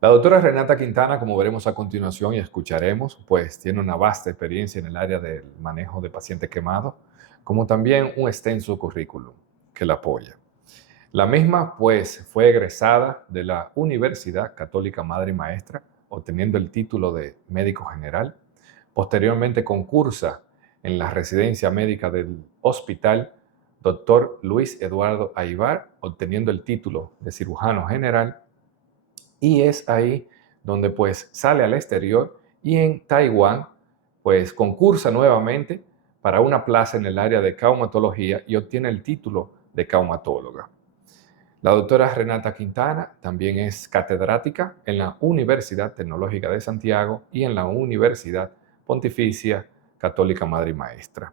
La doctora Renata Quintana, como veremos a continuación y escucharemos, pues tiene una vasta experiencia en el área del manejo de pacientes quemados, como también un extenso currículum que la apoya. La misma, pues, fue egresada de la Universidad Católica Madre y Maestra, obteniendo el título de médico general. Posteriormente concursa en la residencia médica del Hospital Dr. Luis Eduardo Aybar, obteniendo el título de cirujano general, y es ahí donde pues sale al exterior y en Taiwán pues concursa nuevamente para una plaza en el área de traumatología y obtiene el título de traumatóloga. La doctora Renata Quintana también es catedrática en la Universidad Tecnológica de Santiago y en la Universidad Pontificia Católica Madre y Maestra.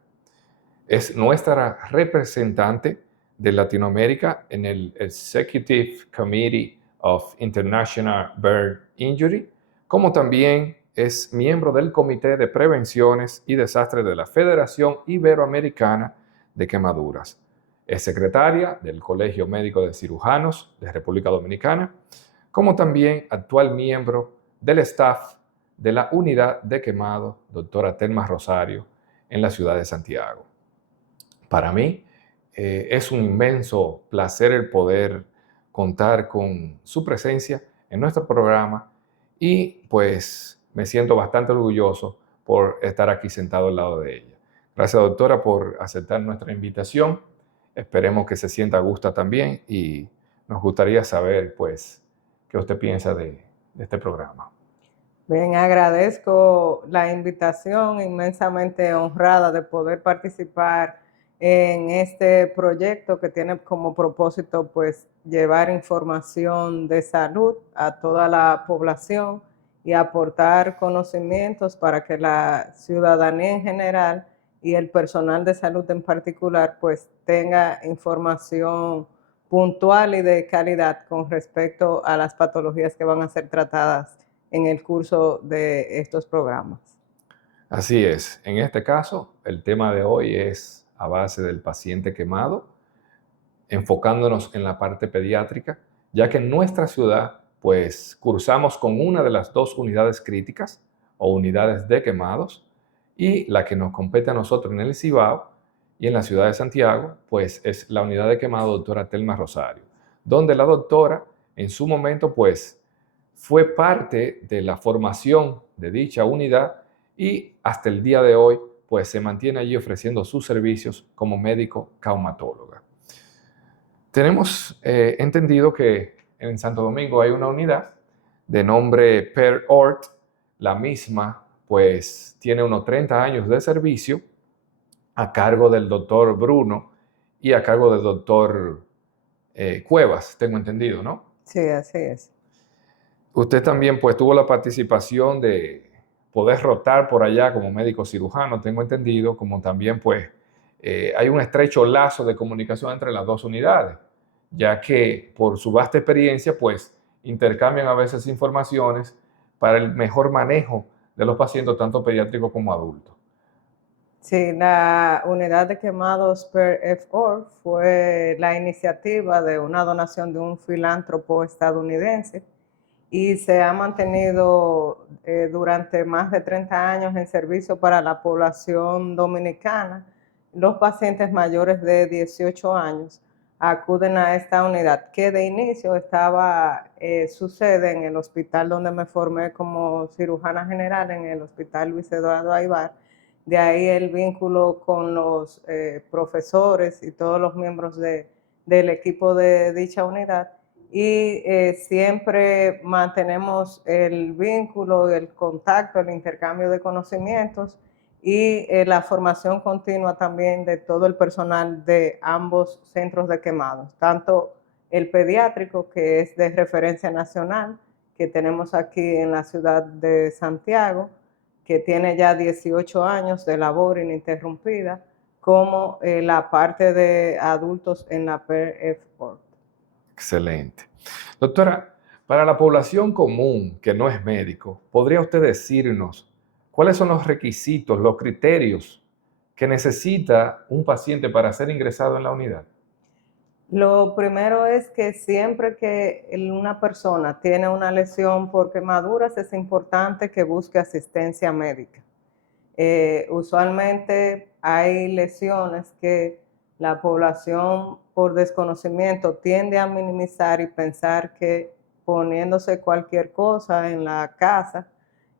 Es nuestra representante de Latinoamérica en el Executive Committee of International Burn Injury, como también es miembro del Comité de Prevenciones y Desastres de la Federación Iberoamericana de Quemaduras. Es secretaria del Colegio Médico de Cirujanos de República Dominicana, como también actual miembro del staff de la Unidad de Quemado, doctora Telma Rosario, en la ciudad de Santiago. Para mí es un inmenso placer el poder contar con su presencia en nuestro programa y pues me siento bastante orgulloso por estar aquí sentado al lado de ella. Gracias, doctora, por aceptar nuestra invitación. Esperemos que se sienta a gusto también y nos gustaría saber pues qué usted piensa de este programa. Bien, agradezco la invitación, inmensamente honrada de poder participar en este proyecto que tiene como propósito pues llevar información de salud a toda la población y aportar conocimientos para que la ciudadanía en general y el personal de salud en particular pues tenga información puntual y de calidad con respecto a las patologías que van a ser tratadas en el curso de estos programas. Así es. En este caso, el tema de hoy es a base del paciente quemado, enfocándonos en la parte pediátrica, ya que en nuestra ciudad, pues, cursamos con una de las dos unidades críticas o unidades de quemados, y la que nos compete a nosotros en el Cibao y en la ciudad de Santiago, pues, es la unidad de quemado doctora Telma Rosario, donde la doctora, en su momento, pues, fue parte de la formación de dicha unidad y hasta el día de hoy, pues, se mantiene allí ofreciendo sus servicios como médico traumatóloga. Tenemos entendido que en Santo Domingo hay una unidad de nombre Per Ort. La misma, pues, tiene unos 30 años de servicio a cargo del doctor Bruno y a cargo del doctor Cuevas, tengo entendido, ¿no? Sí, así es. Usted también, pues, tuvo la participación de poder rotar por allá como médico cirujano, tengo entendido, como también, pues, hay un estrecho lazo de comunicación entre las dos unidades, ya que por su vasta experiencia, pues, intercambian a veces informaciones para el mejor manejo de los pacientes, tanto pediátricos como adultos. Sí, la unidad de quemados per FOR fue la iniciativa de una donación de un filántropo estadounidense y se ha mantenido durante más de 30 años en servicio para la población dominicana. Los pacientes mayores de 18 años acuden a esta unidad, que de inicio estaba su sede en el hospital donde me formé como cirujana general, en el Hospital Luis Eduardo Aybar. De ahí el vínculo con los profesores y todos los miembros del equipo de dicha unidad. Y siempre mantenemos el vínculo, el contacto, el intercambio de conocimientos y la formación continua también de todo el personal de ambos centros de quemados, tanto el pediátrico, que es de referencia nacional, que tenemos aquí en la ciudad de Santiago, que tiene ya 18 años de labor ininterrumpida, como la parte de adultos en la PERFOR. Excelente. Doctora, para la población común que no es médico, ¿podría usted decirnos cuáles son los requisitos, los criterios que necesita un paciente para ser ingresado en la unidad? Lo primero es que siempre que una persona tiene una lesión por quemaduras, es importante que busque asistencia médica. Usualmente hay lesiones que la población por desconocimiento tiende a minimizar y pensar que poniéndose cualquier cosa en la casa,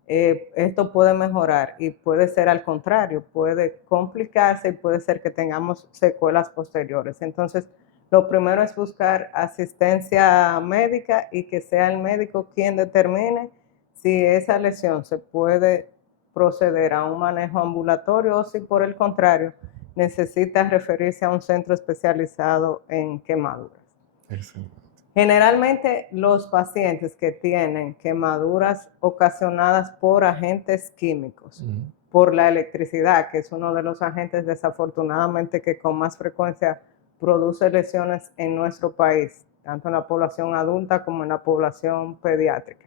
esto puede mejorar y puede ser al contrario, puede complicarse y puede ser que tengamos secuelas posteriores. Entonces, lo primero es buscar asistencia médica y que sea el médico quien determine si esa lesión se puede proceder a un manejo ambulatorio o si por el contrario necesita referirse a un centro especializado en quemaduras. Excelente. Generalmente los pacientes que tienen quemaduras ocasionadas por agentes químicos, por la electricidad, que es uno de los agentes desafortunadamente que con más frecuencia produce lesiones en nuestro país, tanto en la población adulta como en la población pediátrica.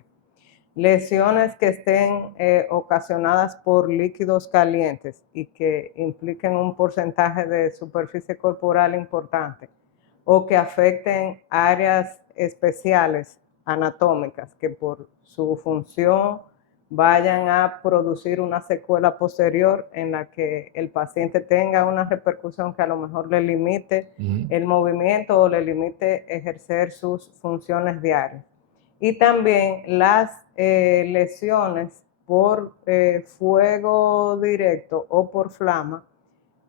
Lesiones que estén ocasionadas por líquidos calientes y que impliquen un porcentaje de superficie corporal importante o que afecten áreas especiales anatómicas que por su función vayan a producir una secuela posterior en la que el paciente tenga una repercusión que a lo mejor le limite el movimiento o le limite ejercer sus funciones diarias. Y también las lesiones por fuego directo o por flama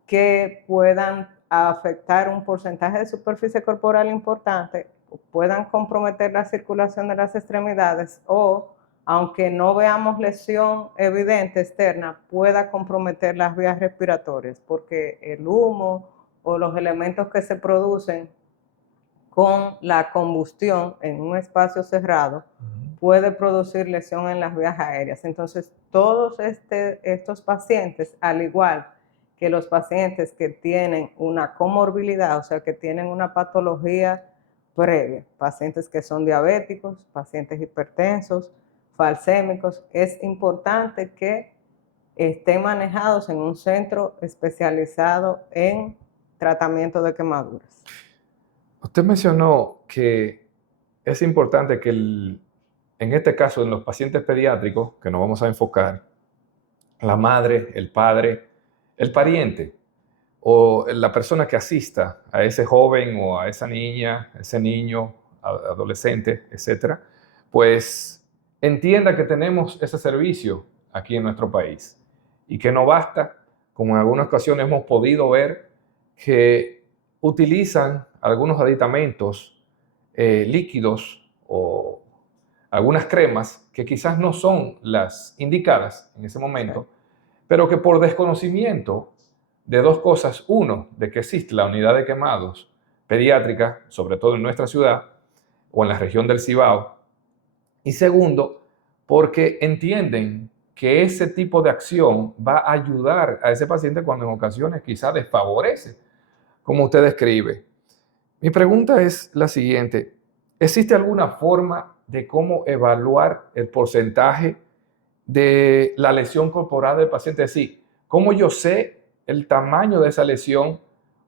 que puedan afectar un porcentaje de superficie corporal importante, puedan comprometer la circulación de las extremidades o, aunque no veamos lesión evidente externa, pueda comprometer las vías respiratorias, porque el humo o los elementos que se producen con la combustión en un espacio cerrado puede producir lesión en las vías aéreas. Entonces, todos estos pacientes, al igual que los pacientes que tienen una comorbilidad, o sea, que tienen una patología previa, pacientes que son diabéticos, pacientes hipertensos, falsémicos, es importante que estén manejados en un centro especializado en tratamiento de quemaduras. Usted mencionó que es importante que en este caso, en los pacientes pediátricos, que nos vamos a enfocar, la madre, el padre, el pariente o la persona que asista a ese joven o a esa niña, ese niño, adolescente, etcétera, pues entienda que tenemos ese servicio aquí en nuestro país y que no basta, como en algunas ocasiones hemos podido ver, que utilizan algunos aditamentos líquidos o algunas cremas que quizás no son las indicadas en ese momento, pero que por desconocimiento de dos cosas, uno, de que existe la unidad de quemados pediátrica, sobre todo en nuestra ciudad o en la región del Cibao, y segundo, porque entienden que ese tipo de acción va a ayudar a ese paciente cuando en ocasiones quizás desfavorece, como usted describe. Mi pregunta es la siguiente: ¿existe alguna forma de cómo evaluar el porcentaje de la lesión corporal del paciente? Es decir, ¿cómo yo sé el tamaño de esa lesión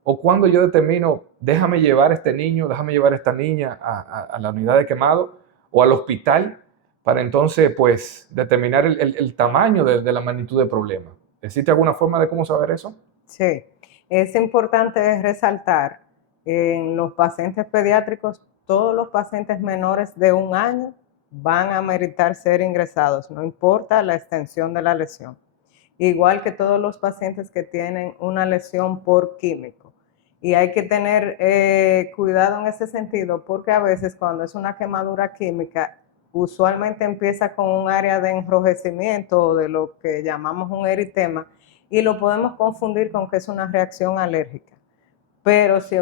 o cuando yo determino, déjame llevar a este niño, déjame llevar a esta niña a la unidad de quemado o al hospital para entonces pues determinar el tamaño de la magnitud del problema? ¿Existe alguna forma de cómo saber eso? Sí, es importante resaltar en los pacientes pediátricos, todos los pacientes menores de 1 año van a meritar ser ingresados, no importa la extensión de la lesión. Igual que todos los pacientes que tienen una lesión por químico. Y hay que tener cuidado en ese sentido porque a veces cuando es una quemadura química, usualmente empieza con un área de enrojecimiento o de lo que llamamos un eritema y lo podemos confundir con que es una reacción alérgica. Pero si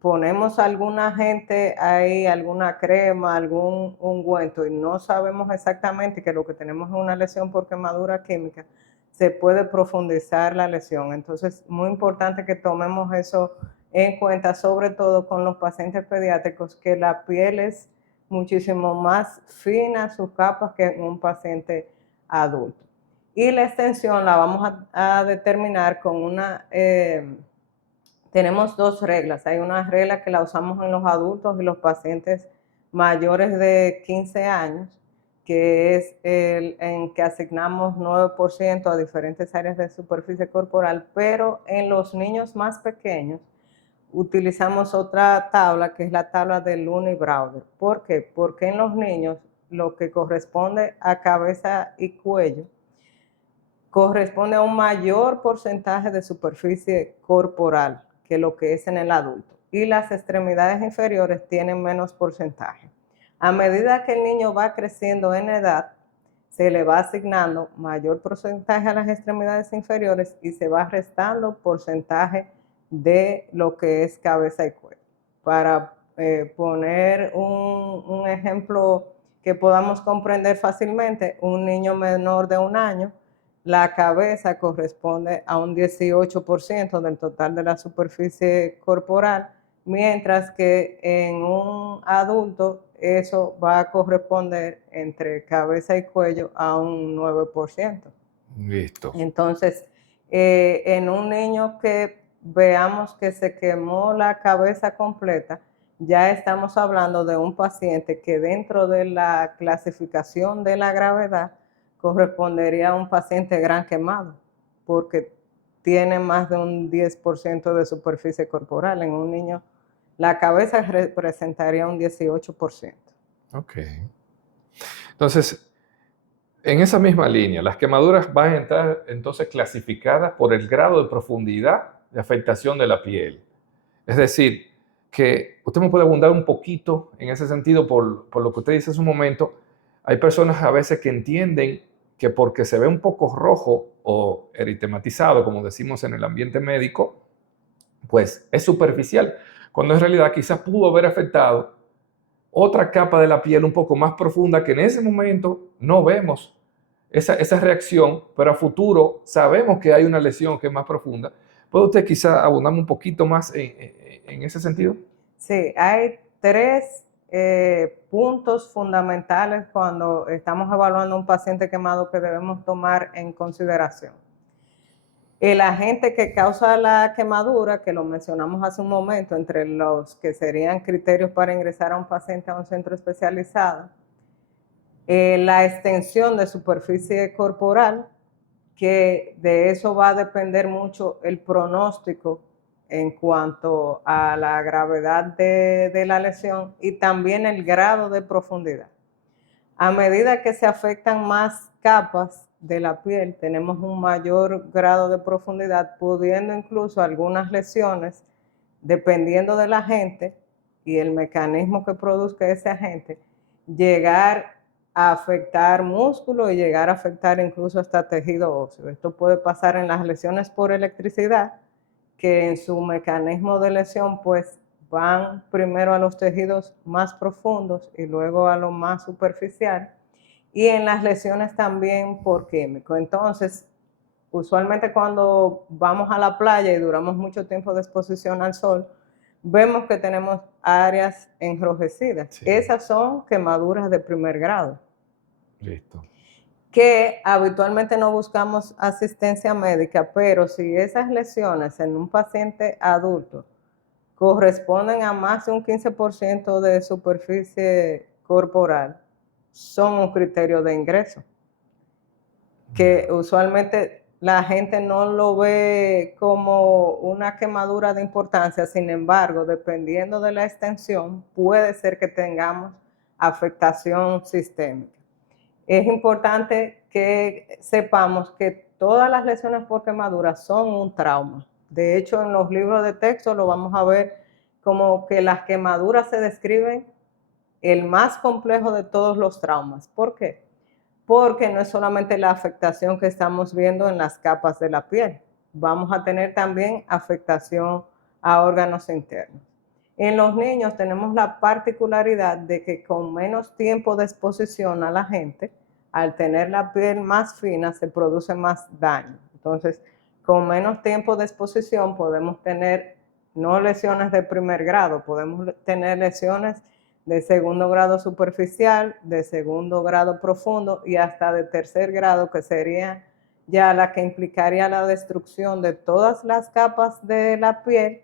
ponemos algún agente ahí, alguna crema, algún ungüento y no sabemos exactamente que lo que tenemos es una lesión por quemadura química, se puede profundizar la lesión. Entonces, muy importante que tomemos eso en cuenta, sobre todo con los pacientes pediátricos, que la piel es muchísimo más fina, sus capas, que en un paciente adulto. Y la extensión la vamos a determinar con una tenemos dos reglas. Hay una regla que la usamos en los adultos y los pacientes mayores de 15 años, que es en que asignamos 9% a diferentes áreas de superficie corporal, pero en los niños más pequeños utilizamos otra tabla, que es la tabla de Looney Browder. ¿Por qué? Porque en los niños lo que corresponde a cabeza y cuello corresponde a un mayor porcentaje de superficie corporal que lo que es en el adulto, y las extremidades inferiores tienen menos porcentaje. A medida que el niño va creciendo en edad, se le va asignando mayor porcentaje a las extremidades inferiores y se va restando porcentaje de lo que es cabeza y cuello. Para poner un ejemplo que podamos comprender fácilmente, un niño menor de 1 año, la cabeza corresponde a un 18% del total de la superficie corporal, mientras que en un adulto eso va a corresponder entre cabeza y cuello a un 9%. Listo. Entonces, en un niño que veamos que se quemó la cabeza completa, ya estamos hablando de un paciente que dentro de la clasificación de la gravedad correspondería a un paciente gran quemado, porque tiene más de un 10% de superficie corporal. En un niño, la cabeza representaría un 18%. Ok. Entonces, en esa misma línea, las quemaduras van a entrar entonces clasificadas por el grado de profundidad de afectación de la piel. Es decir, que usted me puede abundar un poquito en ese sentido por lo que usted dice hace un momento. Hay personas a veces que entienden que porque se ve un poco rojo o eritematizado, como decimos en el ambiente médico, pues es superficial, cuando en realidad quizás pudo haber afectado otra capa de la piel un poco más profunda que en ese momento no vemos esa reacción, pero a futuro sabemos que hay una lesión que es más profunda. ¿Puede usted quizá abundarme un poquito más en ese sentido? Sí, hay tres puntos fundamentales cuando estamos evaluando un paciente quemado que debemos tomar en consideración. El agente que causa la quemadura, que lo mencionamos hace un momento, entre los que serían criterios para ingresar a un paciente a un centro especializado, la extensión de superficie corporal, que de eso va a depender mucho el pronóstico en cuanto a la gravedad de la lesión, y también el grado de profundidad. A medida que se afectan más capas de la piel, tenemos un mayor grado de profundidad, pudiendo incluso algunas lesiones, dependiendo del agente y el mecanismo que produzca ese agente, llegar a afectar músculo y llegar a afectar incluso hasta tejido óseo. Esto puede pasar en las lesiones por electricidad, que en su mecanismo de lesión pues van primero a los tejidos más profundos y luego a lo más superficial, y en las lesiones también por químico. Entonces, usualmente cuando vamos a la playa y duramos mucho tiempo de exposición al sol, vemos que tenemos áreas enrojecidas. Sí. Esas son quemaduras de primer grado, Listo. que habitualmente no buscamos asistencia médica, pero si esas lesiones en un paciente adulto corresponden a más de un 15% de superficie corporal, son un criterio de ingreso, que usualmente la gente no lo ve como una quemadura de importancia. Sin embargo, dependiendo de la extensión, puede ser que tengamos afectación sistémica. Es importante que sepamos que todas las lesiones por quemadura son un trauma. De hecho, en los libros de texto lo vamos a ver como que las quemaduras se describen el más complejo de todos los traumas. ¿Por qué? Porque no es solamente la afectación que estamos viendo en las capas de la piel, vamos a tener también afectación a órganos internos. En los niños tenemos la particularidad de que con menos tiempo de exposición a la gente, al tener la piel más fina, se produce más daño. Entonces, con menos tiempo de exposición podemos tener no lesiones de primer grado, podemos tener lesiones de segundo grado superficial, de segundo grado profundo y hasta de tercer grado, que sería ya la que implicaría la destrucción de todas las capas de la piel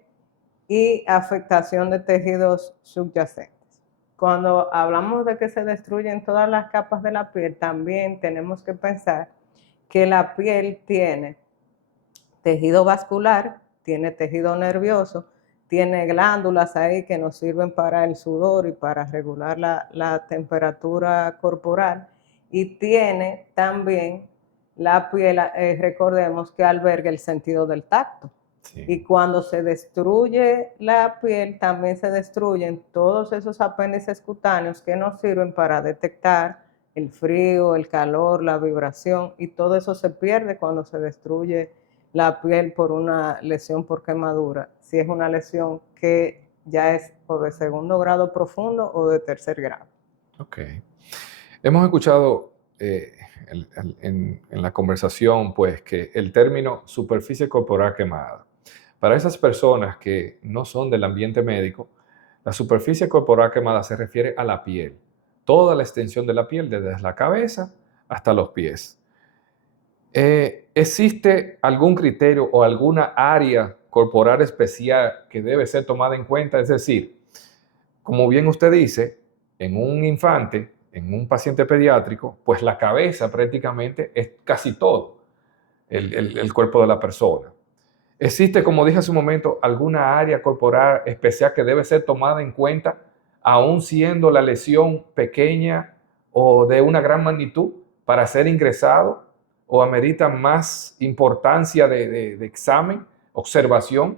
y afectación de tejidos subyacentes. Cuando hablamos de que se destruyen todas las capas de la piel, también tenemos que pensar que la piel tiene tejido vascular, tiene tejido nervioso, tiene glándulas ahí que nos sirven para el sudor y para regular la temperatura corporal, y tiene también la piel, recordemos que alberga el sentido del tacto. Sí. Y cuando se destruye la piel, también se destruyen todos esos apéndices cutáneos que nos sirven para detectar el frío, el calor, la vibración, y todo eso se pierde cuando se destruye la piel por una lesión por quemadura, si es una lesión que ya es o de segundo grado profundo o de tercer grado. Ok. Hemos escuchado en la conversación, pues, que el término superficie corporal quemada. Para esas personas que no son del ambiente médico, la superficie corporal quemada se refiere a la piel, toda la extensión de la piel, desde la cabeza hasta los pies. ¿Existe algún criterio o alguna área corporal especial que debe ser tomada en cuenta? Es decir, como bien usted dice, en un infante, en un paciente pediátrico, pues la cabeza prácticamente es casi todo el cuerpo de la persona. ¿Existe, como dije hace un momento, alguna área corporal especial que debe ser tomada en cuenta, aun siendo la lesión pequeña o de una gran magnitud, para ser ingresado o amerita más importancia de examen, observación?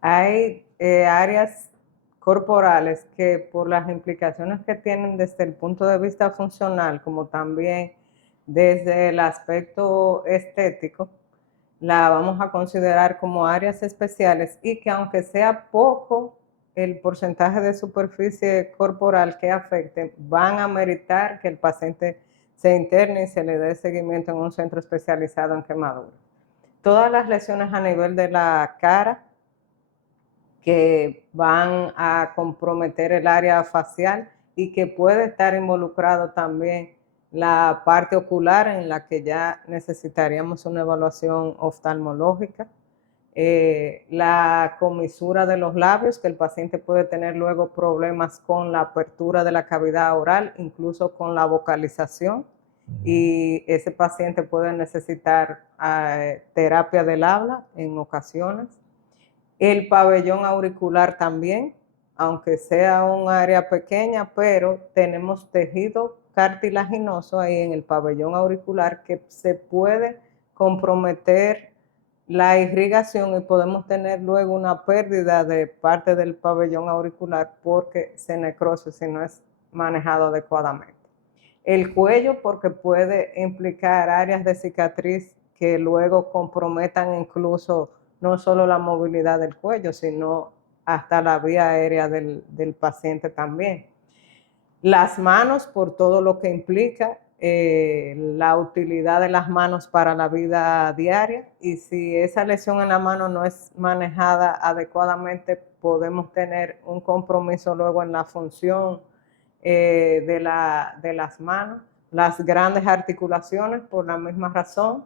Hay áreas corporales que por las implicaciones que tienen desde el punto de vista funcional, como también desde el aspecto estético, la vamos a considerar como áreas especiales, y que aunque sea poco el porcentaje de superficie corporal que afecten, van a meritar que el paciente se interne y se le dé seguimiento en un centro especializado en quemaduras. Todas las lesiones a nivel de la cara que van a comprometer el área facial y que puede estar involucrado también la parte ocular, en la que ya necesitaríamos una evaluación oftalmológica, la comisura de los labios, que el paciente puede tener luego problemas con la apertura de la cavidad oral, incluso con la vocalización, y ese paciente puede necesitar terapia del habla en ocasiones. El pabellón auricular también, aunque sea un área pequeña, pero tenemos tejido cartilaginoso ahí en el pabellón auricular que se puede comprometer la irrigación, y podemos tener luego una pérdida de parte del pabellón auricular porque se necrose si no es manejado adecuadamente. El cuello, porque puede implicar áreas de cicatriz que luego comprometan incluso no solo la movilidad del cuello, sino hasta la vía aérea del paciente también. Las manos, por todo lo que implica la utilidad de las manos para la vida diaria, y si esa lesión en la mano no es manejada adecuadamente, podemos tener un compromiso luego en la función de las manos. Las grandes articulaciones, por la misma razón.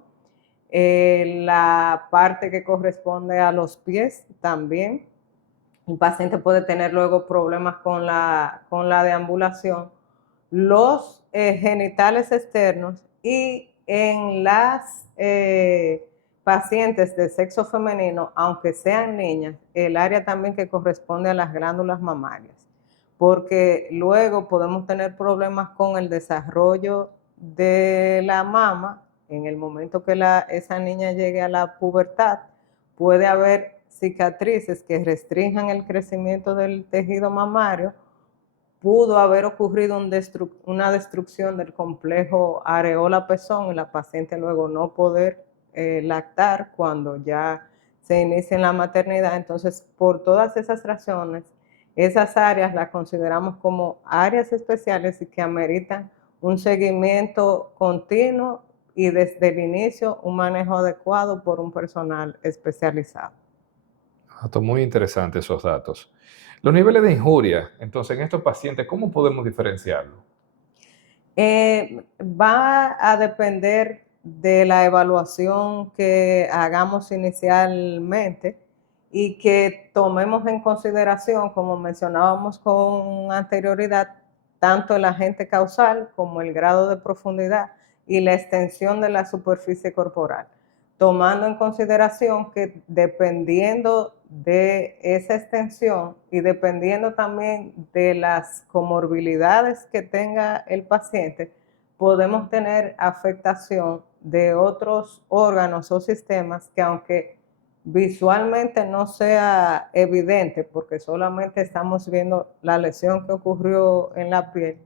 La parte que corresponde a los pies también. El paciente puede tener luego problemas con la deambulación. Los genitales externos, y en las pacientes de sexo femenino, aunque sean niñas, el área también que corresponde a las glándulas mamarias, porque luego podemos tener problemas con el desarrollo de la mama. En el momento que esa niña llegue a la pubertad, puede haber cicatrices que restrinjan el crecimiento del tejido mamario. Pudo haber ocurrido una destrucción del complejo areola-pezón, y la paciente luego no poder lactar cuando ya se inicia en la maternidad. Entonces, por todas esas razones, esas áreas las consideramos como áreas especiales y que ameritan un seguimiento continuo, y desde el inicio un manejo adecuado por un personal especializado. Datos muy interesantes esos datos. Los niveles de injuria, entonces, en estos pacientes, ¿cómo podemos diferenciarlo? Va a depender de la evaluación que hagamos inicialmente, y que tomemos en consideración, como mencionábamos con anterioridad, tanto el agente causal como el grado de profundidad y la extensión de la superficie corporal, tomando en consideración que dependiendo de esa extensión y dependiendo también de las comorbilidades que tenga el paciente, podemos tener afectación de otros órganos o sistemas que, aunque visualmente no sea evidente, porque solamente estamos viendo la lesión que ocurrió en la piel,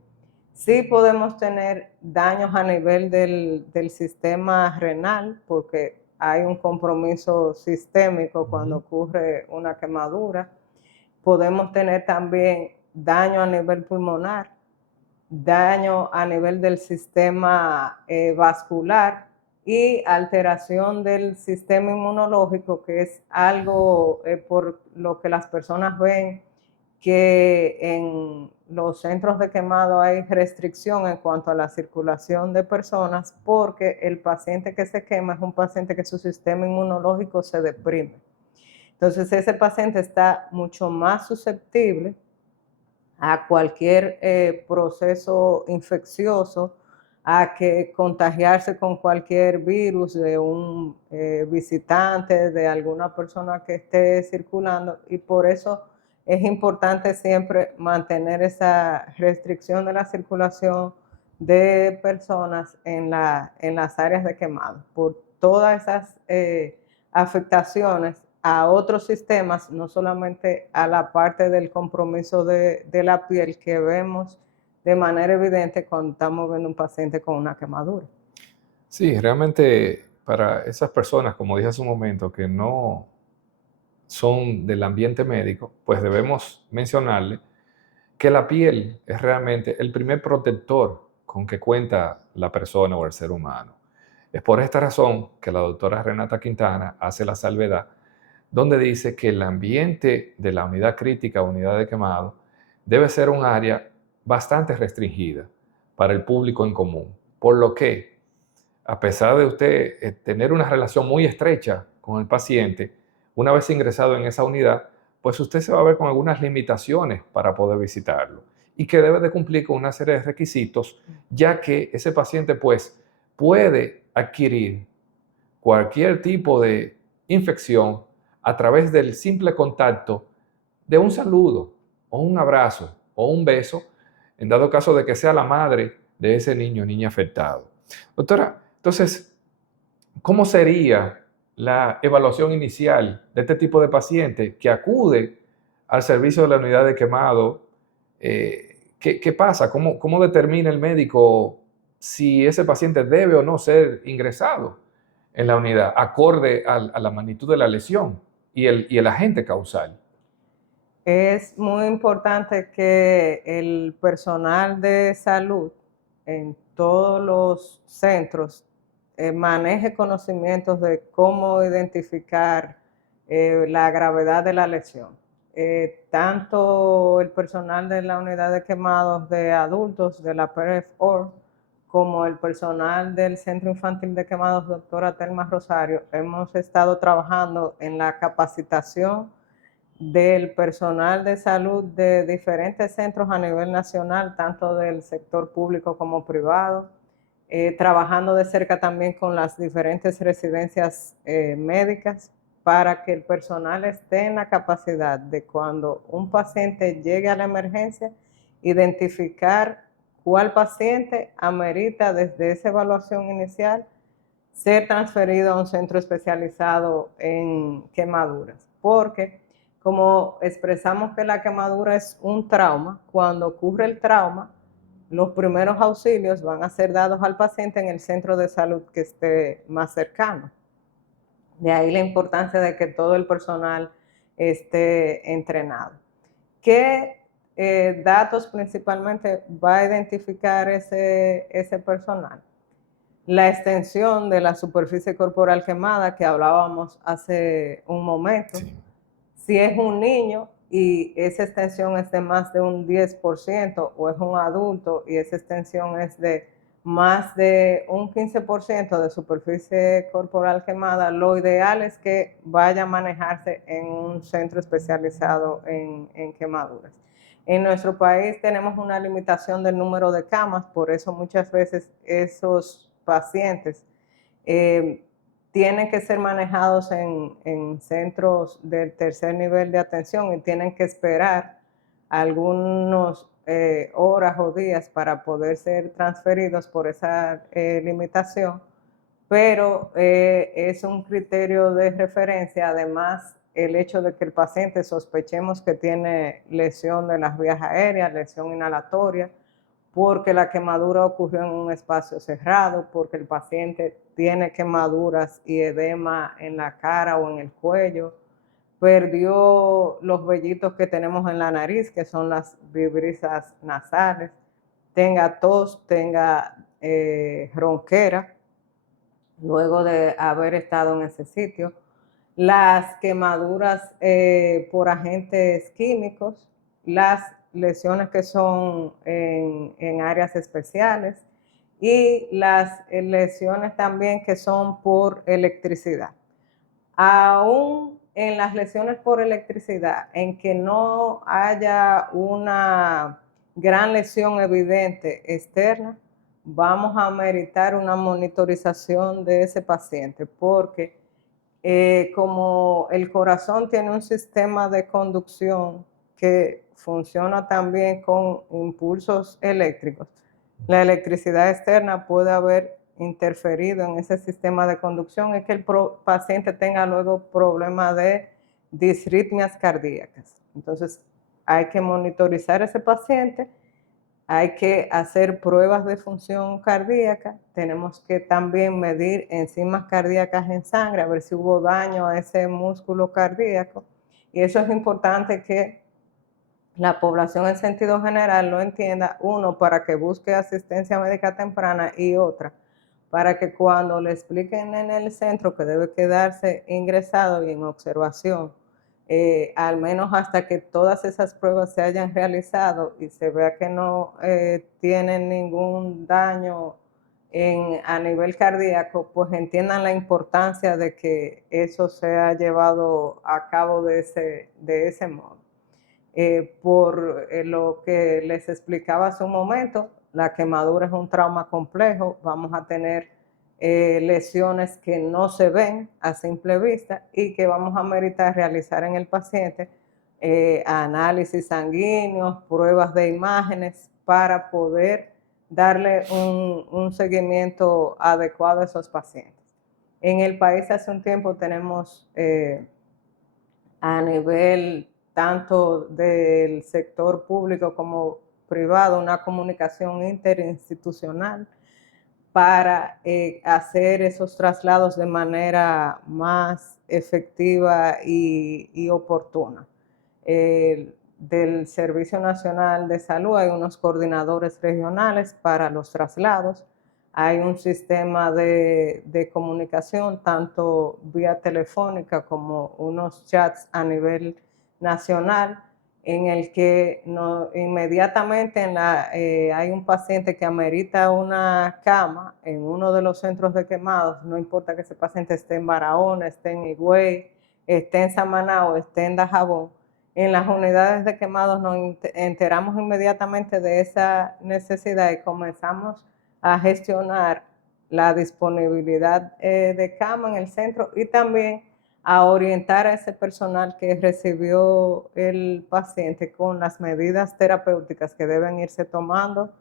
sí podemos tener daños a nivel del sistema renal, porque hay un compromiso sistémico cuando ocurre una quemadura. Podemos tener también daño a nivel pulmonar, daño a nivel del sistema vascular y alteración del sistema inmunológico, que es algo por lo que las personas ven que en los centros de quemado hay restricción en cuanto a la circulación de personas, porque el paciente que se quema es un paciente que su sistema inmunológico se deprime. Entonces ese paciente está mucho más susceptible a cualquier proceso infeccioso, a que contagiarse con cualquier virus de un visitante, de alguna persona que esté circulando, y por eso es importante siempre mantener esa restricción de la circulación de personas en las áreas de quemado, por todas esas afectaciones a otros sistemas, no solamente a la parte del compromiso de la piel que vemos de manera evidente cuando estamos viendo un paciente con una quemadura. Sí, realmente para esas personas, como dije hace un momento, que no son del ambiente médico, pues debemos mencionarle que la piel es realmente el primer protector con que cuenta la persona o el ser humano. Es por esta razón que la doctora Renata Quintana hace la salvedad, donde dice que el ambiente de la unidad crítica o unidad de quemado debe ser un área bastante restringida para el público en común, por lo que, a pesar de usted tener una relación muy estrecha con el paciente, una vez ingresado en esa unidad, pues usted se va a ver con algunas limitaciones para poder visitarlo y que debe de cumplir con una serie de requisitos, ya que ese paciente pues puede adquirir cualquier tipo de infección a través del simple contacto de un saludo o un abrazo o un beso, en dado caso de que sea la madre de ese niño o niña afectado. Doctora, entonces, ¿cómo sería la evaluación inicial de este tipo de paciente que acude al servicio de la unidad de quemado? ¿Qué pasa? ¿Cómo determina el médico si ese paciente debe o no ser ingresado en la unidad, acorde a la magnitud de la lesión y el agente causal? Es muy importante que el personal de salud en todos los centros maneje conocimientos de cómo identificar la gravedad de la lesión. Tanto el personal de la unidad de quemados de adultos de la PEREF-OR como el personal del Centro Infantil de Quemados, doctora Telma Rosario, hemos estado trabajando en la capacitación del personal de salud de diferentes centros a nivel nacional, tanto del sector público como privado, trabajando de cerca también con las diferentes residencias médicas para que el personal esté en la capacidad de, cuando un paciente llegue a la emergencia, identificar cuál paciente amerita desde esa evaluación inicial ser transferido a un centro especializado en quemaduras, porque como expresamos que la quemadura es un trauma, cuando ocurre el trauma, los primeros auxilios van a ser dados al paciente en el centro de salud que esté más cercano. De ahí la importancia de que todo el personal esté entrenado. ¿Qué datos principalmente va a identificar ese personal? La extensión de la superficie corporal quemada que hablábamos hace un momento. Sí. Si es un niño y esa extensión es de más de un 10%, o es un adulto y esa extensión es de más de un 15% de superficie corporal quemada, lo ideal es que vaya a manejarse en un centro especializado en quemaduras. En nuestro país tenemos una limitación del número de camas, por eso muchas veces esos pacientes tienen que ser manejados en centros del tercer nivel de atención y tienen que esperar algunos horas o días para poder ser transferidos por esa limitación, pero es un criterio de referencia. Además, el hecho de que el paciente sospechemos que tiene lesión de las vías aéreas, lesión inhalatoria, porque la quemadura ocurrió en un espacio cerrado, porque el paciente tiene quemaduras y edema en la cara o en el cuello, perdió los vellitos que tenemos en la nariz, que son las vibrisas nasales, tenga tos, tenga ronquera, luego de haber estado en ese sitio. Las quemaduras por agentes químicos, las lesiones que son en áreas especiales y las lesiones también que son por electricidad. Aún en las lesiones por electricidad, en que no haya una gran lesión evidente externa, vamos a meritar una monitorización de ese paciente, porque como el corazón tiene un sistema de conducción que funciona también con impulsos eléctricos, la electricidad externa puede haber interferido en ese sistema de conducción y que el paciente tenga luego problemas de disritmias cardíacas. Entonces, hay que monitorizar a ese paciente, hay que hacer pruebas de función cardíaca, tenemos que también medir enzimas cardíacas en sangre, a ver si hubo daño a ese músculo cardíaco. Y eso es importante que la población en sentido general lo entienda, uno, para que busque asistencia médica temprana, y otra, para que cuando le expliquen en el centro que debe quedarse ingresado y en observación, al menos hasta que todas esas pruebas se hayan realizado y se vea que no tienen ningún daño a nivel cardíaco, pues entiendan la importancia de que eso sea llevado a cabo de ese modo. Por lo que les explicaba hace un momento, la quemadura es un trauma complejo, vamos a tener lesiones que no se ven a simple vista y que vamos a meritar realizar en el paciente análisis sanguíneos, pruebas de imágenes para poder darle un seguimiento adecuado a esos pacientes. En el país hace un tiempo tenemos a nivel tanto del sector público como privado una comunicación interinstitucional para hacer esos traslados de manera más efectiva y oportuna. Del Servicio Nacional de Salud hay unos coordinadores regionales para los traslados, hay un sistema de comunicación tanto vía telefónica como unos chats a nivel nacional, en el que inmediatamente hay un paciente que amerita una cama en uno de los centros de quemados, no importa que ese paciente esté en Barahona, esté en Higüey, esté en Samaná o esté en Dajabón. En las unidades de quemados nos enteramos inmediatamente de esa necesidad y comenzamos a gestionar la disponibilidad de cama en el centro y también a orientar a ese personal que recibió el paciente con las medidas terapéuticas que deben irse tomando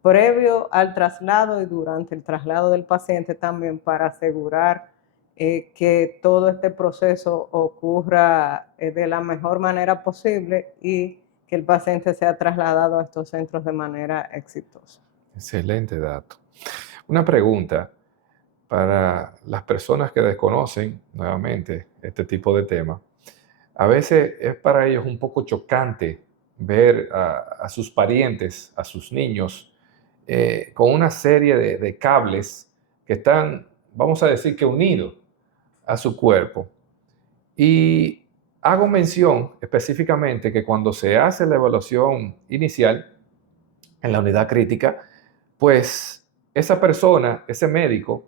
previo al traslado y durante el traslado del paciente también, para asegurar que todo este proceso ocurra de la mejor manera posible y que el paciente sea trasladado a estos centros de manera exitosa. Excelente dato. Una pregunta para las personas que desconocen nuevamente este tipo de temas. A veces es para ellos un poco chocante ver a sus parientes, a sus niños, con una serie de cables que están, vamos a decir que unidos a su cuerpo. Y hago mención específicamente que cuando se hace la evaluación inicial en la unidad crítica, pues esa persona, ese médico,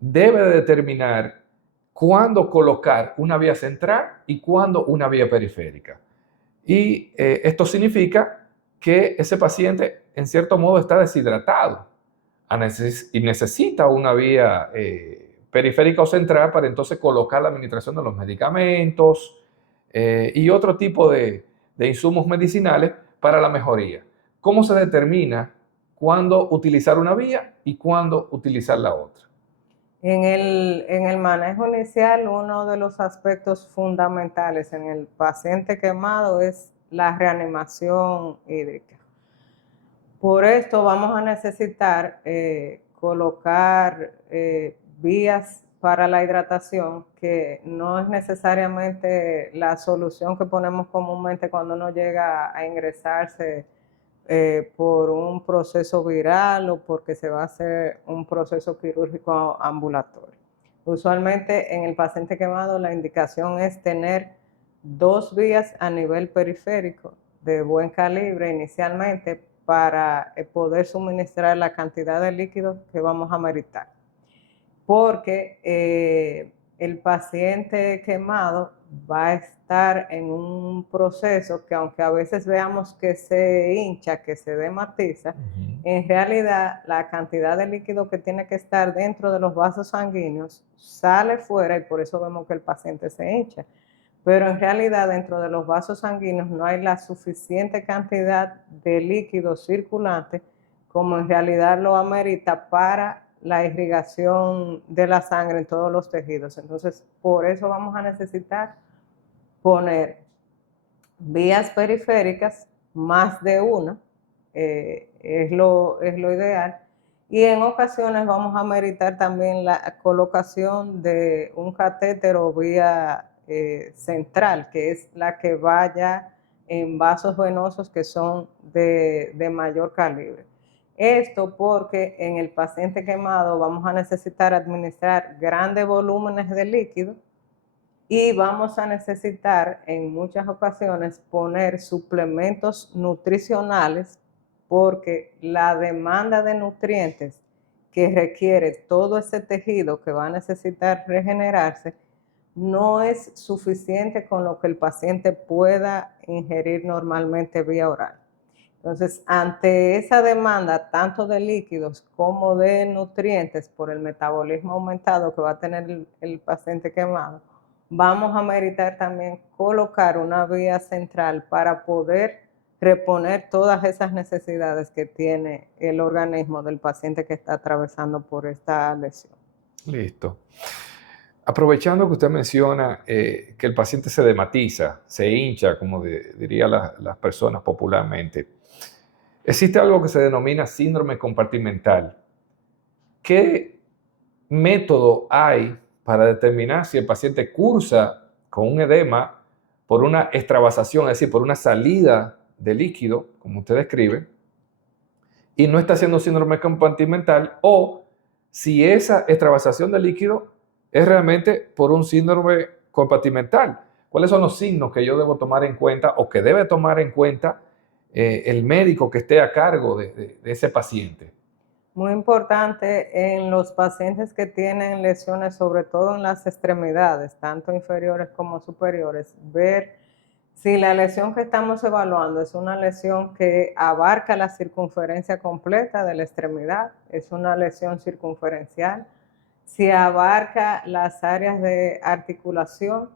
debe de determinar cuándo colocar una vía central y cuándo una vía periférica. Y esto significa que ese paciente, en cierto modo, está deshidratado y necesita una vía periférica o central para entonces colocar la administración de los medicamentos y otro tipo de insumos medicinales para la mejoría. ¿Cómo se determina cuándo utilizar una vía y cuándo utilizar la otra? En el manejo inicial, uno de los aspectos fundamentales en el paciente quemado es la reanimación hídrica. Por esto vamos a necesitar colocar vías para la hidratación, que no es necesariamente la solución que ponemos comúnmente cuando uno llega a ingresarse por un proceso viral o porque se va a hacer un proceso quirúrgico ambulatorio. Usualmente en el paciente quemado la indicación es tener 2 vías a nivel periférico de buen calibre inicialmente para poder suministrar la cantidad de líquido que vamos a meritar. Porque el paciente quemado va a estar en un proceso que, aunque a veces veamos que se hincha, que se dematiza, en realidad la cantidad de líquido que tiene que estar dentro de los vasos sanguíneos sale fuera y por eso vemos que el paciente se hincha. Pero en realidad dentro de los vasos sanguíneos no hay la suficiente cantidad de líquido circulante como en realidad lo amerita para la irrigación de la sangre en todos los tejidos. Entonces, por eso vamos a necesitar poner vías periféricas, más de una, es lo ideal. Y en ocasiones vamos a meritar también la colocación de un catéter o vía central, que es la que vaya en vasos venosos que son de mayor calibre. Esto porque en el paciente quemado vamos a necesitar administrar grandes volúmenes de líquido y vamos a necesitar en muchas ocasiones poner suplementos nutricionales porque la demanda de nutrientes que requiere todo ese tejido que va a necesitar regenerarse no es suficiente con lo que el paciente pueda ingerir normalmente vía oral. Entonces, ante esa demanda tanto de líquidos como de nutrientes por el metabolismo aumentado que va a tener el paciente quemado, vamos a meritar también colocar una vía central para poder reponer todas esas necesidades que tiene el organismo del paciente que está atravesando por esta lesión. Listo. Aprovechando que usted menciona que el paciente se dematiza, se hincha, como dirían las personas popularmente, existe algo que se denomina síndrome compartimental. ¿Qué método hay para determinar si el paciente cursa con un edema por una extravasación, es decir, por una salida de líquido, como usted describe, y no está haciendo síndrome compartimental, o si esa extravasación de líquido es realmente por un síndrome compartimental? ¿Cuáles son los signos que yo debo tomar en cuenta o que debe tomar en cuenta el médico que esté a cargo de ese paciente? Muy importante en los pacientes que tienen lesiones, sobre todo en las extremidades, tanto inferiores como superiores, ver si la lesión que estamos evaluando es una lesión que abarca la circunferencia completa de la extremidad, es una lesión circunferencial, si abarca las áreas de articulación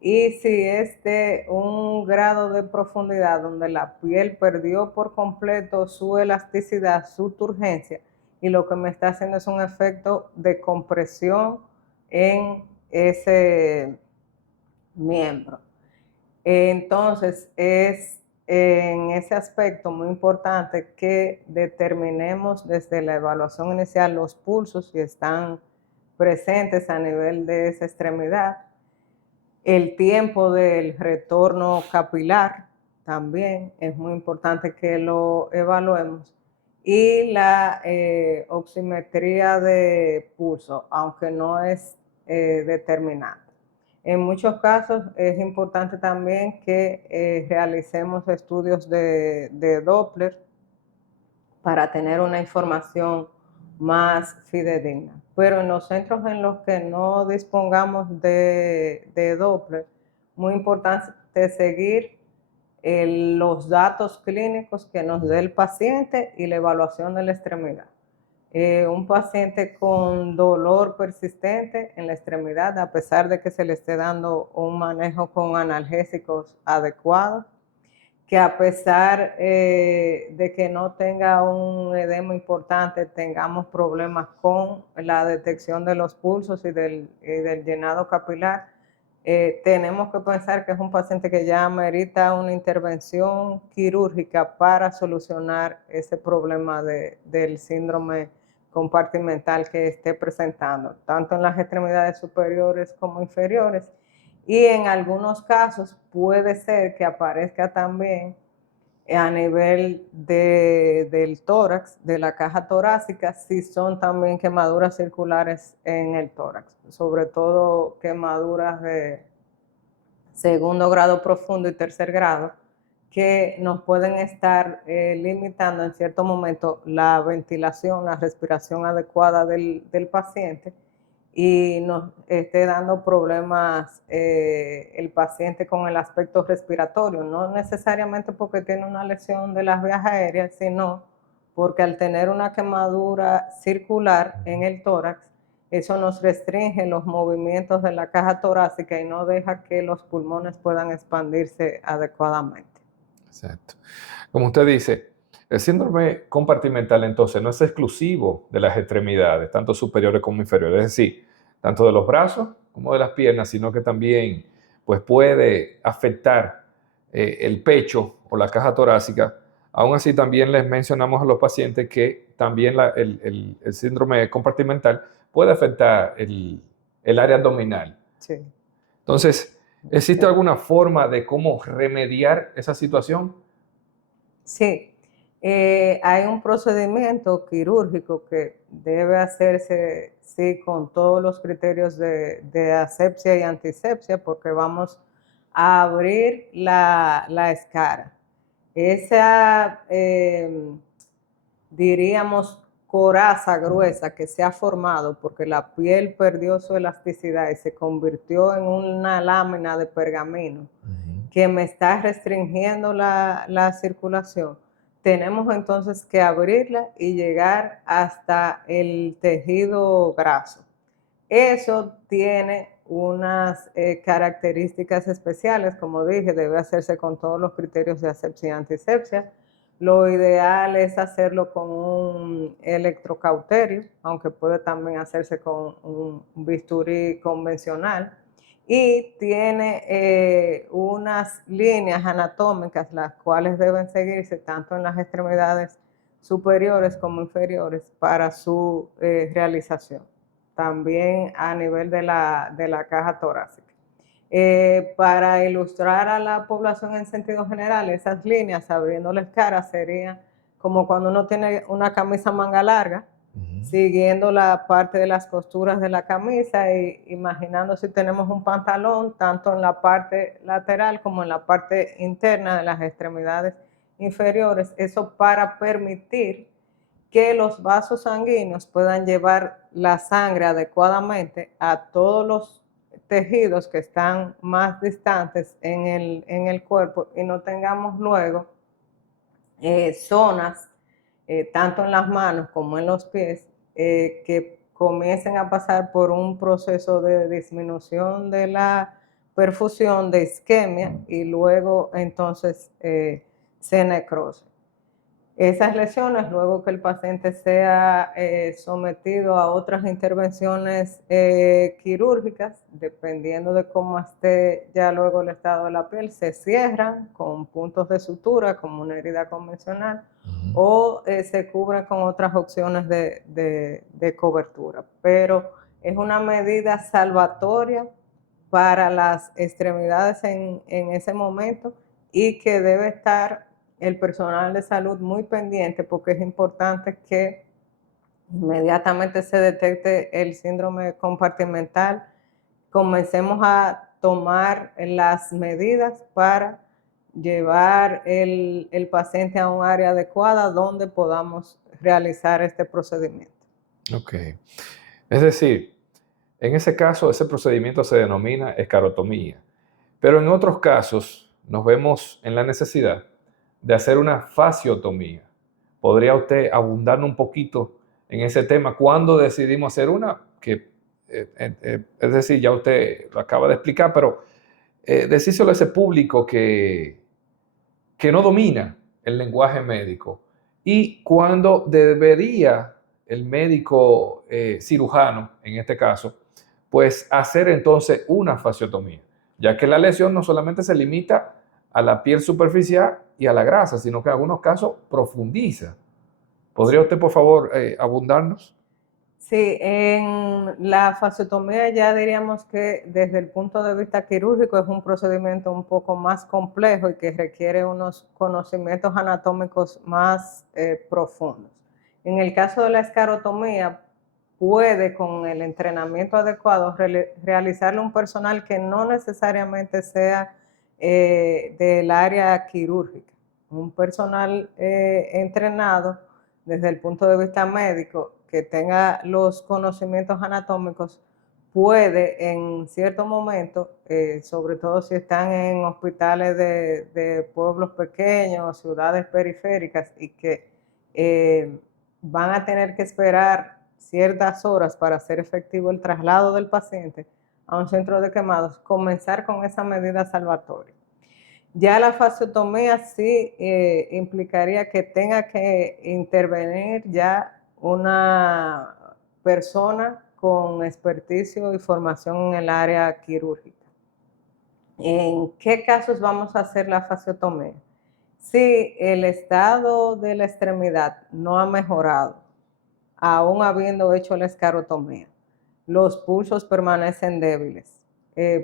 y si es de un grado de profundidad donde la piel perdió por completo su elasticidad, su turgencia, y lo que me está haciendo es un efecto de compresión en ese miembro. Entonces, es en ese aspecto muy importante que determinemos desde la evaluación inicial los pulsos si están presentes a nivel de esa extremidad, el tiempo del retorno capilar también es muy importante que lo evaluemos, y la oximetría de pulso, aunque no es determinante. En muchos casos es importante también que realicemos estudios de Doppler para tener una información más fidedigna. Pero en los centros en los que no dispongamos de Doppler, muy importante seguir los datos clínicos que nos dé el paciente y la evaluación de la extremidad. Un paciente con dolor persistente en la extremidad, a pesar de que se le esté dando un manejo con analgésicos adecuados, que a pesar de que no tenga un edema importante, tengamos problemas con la detección de los pulsos y del llenado capilar, tenemos que pensar que es un paciente que ya amerita una intervención quirúrgica para solucionar ese problema del síndrome compartimental que esté presentando, tanto en las extremidades superiores como inferiores. Y en algunos casos puede ser que aparezca también a nivel del tórax, de la caja torácica, si son también quemaduras circulares en el tórax, sobre todo quemaduras de segundo grado profundo y tercer grado, que nos pueden estar limitando en cierto momento la ventilación, la respiración adecuada del paciente y nos esté dando problemas el paciente con el aspecto respiratorio, no necesariamente porque tiene una lesión de las vías aéreas, sino porque al tener una quemadura circular en el tórax, eso nos restringe los movimientos de la caja torácica y no deja que los pulmones puedan expandirse adecuadamente. Exacto. Como usted dice, el síndrome compartimental entonces no es exclusivo de las extremidades, tanto superiores como inferiores, es decir, tanto de los brazos como de las piernas, sino que también pues, puede afectar el pecho o la caja torácica. Aún así, también les mencionamos a los pacientes que también el síndrome compartimental puede afectar el área abdominal. Sí. Entonces, ¿existe Sí. alguna forma de cómo remediar esa situación? Sí, hay un procedimiento quirúrgico que debe hacerse, sí, con todos los criterios de asepsia y antisepsia, porque vamos a abrir la escara. Esa, diríamos, coraza gruesa que se ha formado porque la piel perdió su elasticidad y se convirtió en una lámina de pergamino que me está restringiendo la circulación, tenemos entonces que abrirla y llegar hasta el tejido graso. Eso tiene unas características especiales, como dije, debe hacerse con todos los criterios de asepsia y antisepsia. Lo ideal es hacerlo con un electrocauterio, aunque puede también hacerse con un bisturí convencional. Y tiene unas líneas anatómicas las cuales deben seguirse tanto en las extremidades superiores como inferiores para su realización, también a nivel de la caja torácica. Para ilustrar a la población en sentido general, esas líneas abriendo la cara serían como cuando uno tiene una camisa manga larga, siguiendo la parte de las costuras de la camisa e imaginando si tenemos un pantalón, tanto en la parte lateral como en la parte interna de las extremidades inferiores, eso para permitir que los vasos sanguíneos puedan llevar la sangre adecuadamente a todos los tejidos que están más distantes en el cuerpo y no tengamos luego zonas, tanto en las manos como en los pies, que comiencen a pasar por un proceso de disminución de la perfusión, de isquemia y luego entonces se necrose. Esas lesiones, luego que el paciente sea sometido a otras intervenciones quirúrgicas, dependiendo de cómo esté ya luego el estado de la piel, se cierran con puntos de sutura, como una herida convencional, o se cubren con otras opciones de cobertura. Pero es una medida salvatoria para las extremidades en ese momento y que debe estar el personal de salud muy pendiente porque es importante que inmediatamente se detecte el síndrome compartimental, comencemos a tomar las medidas para llevar el paciente a un área adecuada donde podamos realizar este procedimiento. Ok. Es decir, en ese caso, ese procedimiento se denomina escarotomía, pero en otros casos nos vemos en la necesidad de hacer una fasciotomía. ¿Podría usted abundar un poquito en ese tema? ¿Cuándo decidimos hacer una? Es decir, ya usted lo acaba de explicar, pero decírselo a ese público que no domina el lenguaje médico y cuándo debería el médico cirujano, en este caso, pues hacer entonces una fasciotomía, ya que la lesión no solamente se limita a la piel superficial y a la grasa, sino que en algunos casos profundiza. ¿Podría usted, por favor, abundarnos? Sí, en la fasectomía ya diríamos que desde el punto de vista quirúrgico es un procedimiento un poco más complejo y que requiere unos conocimientos anatómicos más profundos. En el caso de la escarotomía, puede con el entrenamiento adecuado realizarlo un personal que no necesariamente sea del área quirúrgica, un personal entrenado desde el punto de vista médico, que tenga los conocimientos anatómicos, puede en cierto momento, sobre todo si están en hospitales de pueblos pequeños, ciudades periféricas y que van a tener que esperar ciertas horas para hacer efectivo el traslado del paciente a un centro de quemados, comenzar con esa medida salvatoria. Ya la fasciotomía sí implicaría que tenga que intervenir ya una persona con experticio y formación en el área quirúrgica. ¿En qué casos vamos a hacer la fasciotomía? Si el estado de la extremidad no ha mejorado, aún habiendo hecho la escarotomía, los pulsos permanecen débiles,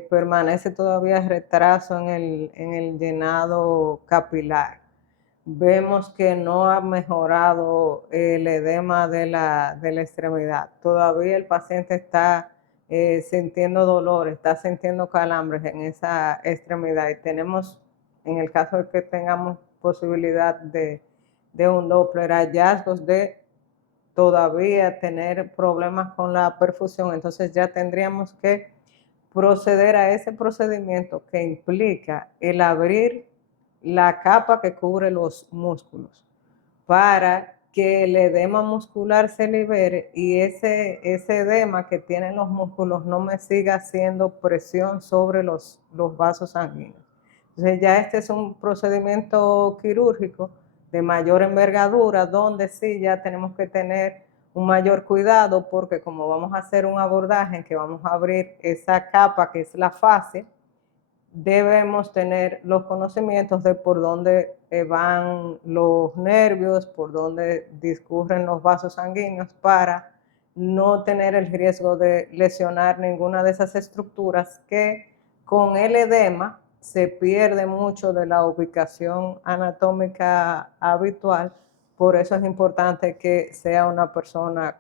permanece todavía retraso en el llenado capilar. Vemos que no ha mejorado el edema de la extremidad. Todavía el paciente está sintiendo dolor, está sintiendo calambres en esa extremidad y tenemos, en el caso de que tengamos posibilidad de un Doppler, hallazgos de todavía tener problemas con la perfusión, entonces ya tendríamos que proceder a ese procedimiento que implica el abrir la capa que cubre los músculos para que el edema muscular se libere y ese edema que tienen los músculos no me siga haciendo presión sobre los vasos sanguíneos. Entonces ya este es un procedimiento quirúrgico de mayor envergadura donde sí ya tenemos que tener un mayor cuidado porque como vamos a hacer un abordaje en que vamos a abrir esa capa que es la fascia, debemos tener los conocimientos de por dónde van los nervios, por dónde discurren los vasos sanguíneos para no tener el riesgo de lesionar ninguna de esas estructuras que con el edema se pierde mucho de la ubicación anatómica habitual. Por eso es importante que sea una persona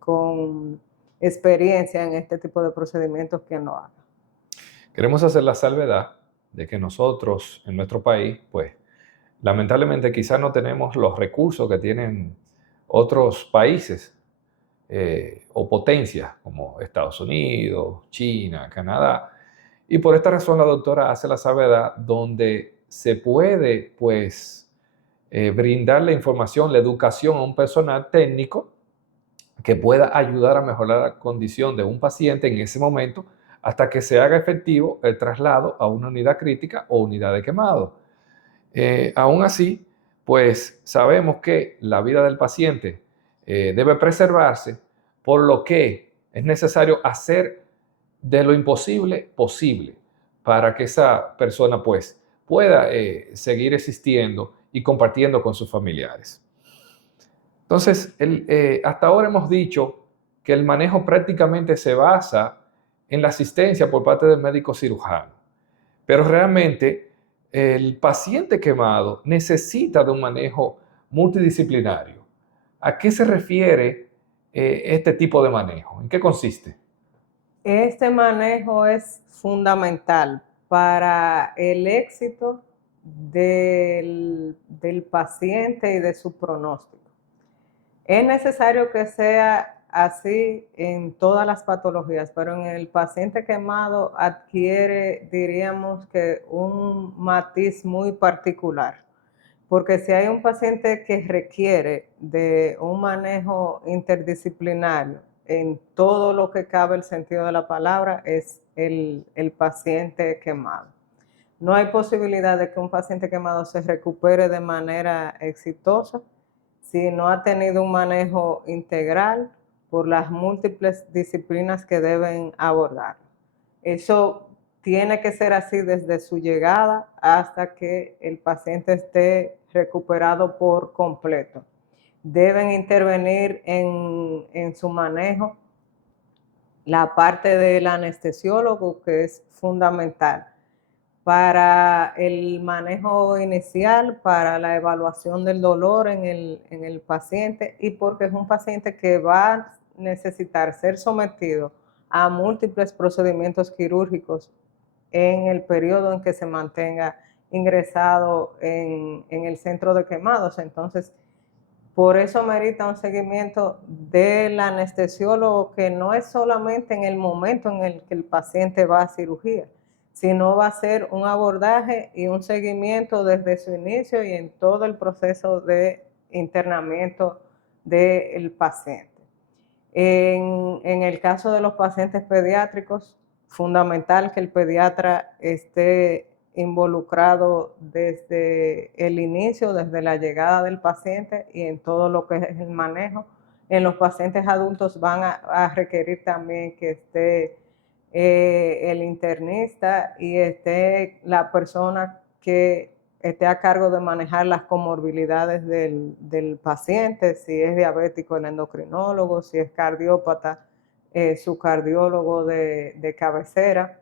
con experiencia en este tipo de procedimientos que lo haga. Queremos hacer la salvedad de que nosotros en nuestro país, pues lamentablemente quizás no tenemos los recursos que tienen otros países o potencias como Estados Unidos, China, Canadá. Y por esta razón la doctora hace la salvedad donde se puede, pues, brindar la información, la educación a un personal técnico que pueda ayudar a mejorar la condición de un paciente en ese momento hasta que se haga efectivo el traslado a una unidad crítica o unidad de quemado. Aún así, pues sabemos que la vida del paciente debe preservarse, por lo que es necesario hacer de lo imposible posible para que esa persona pues pueda seguir existiendo y compartiendo con sus familiares. Entonces, hasta ahora hemos dicho que el manejo prácticamente se basa en la asistencia por parte del médico cirujano, pero realmente el paciente quemado necesita de un manejo multidisciplinario. ¿A qué se refiere este tipo de manejo? ¿En qué consiste? Este manejo es fundamental para el éxito del paciente y de su pronóstico. Es necesario que sea así en todas las patologías, pero en el paciente quemado adquiere, diríamos que un matiz muy particular, porque si hay un paciente que requiere de un manejo interdisciplinario en todo lo que cabe el sentido de la palabra, es el paciente quemado. No hay posibilidad de que un paciente quemado se recupere de manera exitosa si no ha tenido un manejo integral por las múltiples disciplinas que deben abordar. Eso tiene que ser así desde su llegada hasta que el paciente esté recuperado por completo. Deben intervenir en su manejo la parte del anestesiólogo, que es fundamental para el manejo inicial, para la evaluación del dolor en el paciente, y porque es un paciente que va a necesitar ser sometido a múltiples procedimientos quirúrgicos en el periodo en que se mantenga ingresado en el centro de quemados. Entonces, por eso merita un seguimiento del anestesiólogo, que no es solamente en el momento en el que el paciente va a cirugía, sino va a ser un abordaje y un seguimiento desde su inicio y en todo el proceso de internamiento del paciente. En el caso de los pacientes pediátricos, fundamental que el pediatra esté involucrado desde el inicio, desde la llegada del paciente y en todo lo que es el manejo. En los pacientes adultos van a requerir también que esté el internista y esté la persona que esté a cargo de manejar las comorbilidades del paciente, si es diabético el endocrinólogo, si es cardiópata, su cardiólogo de cabecera.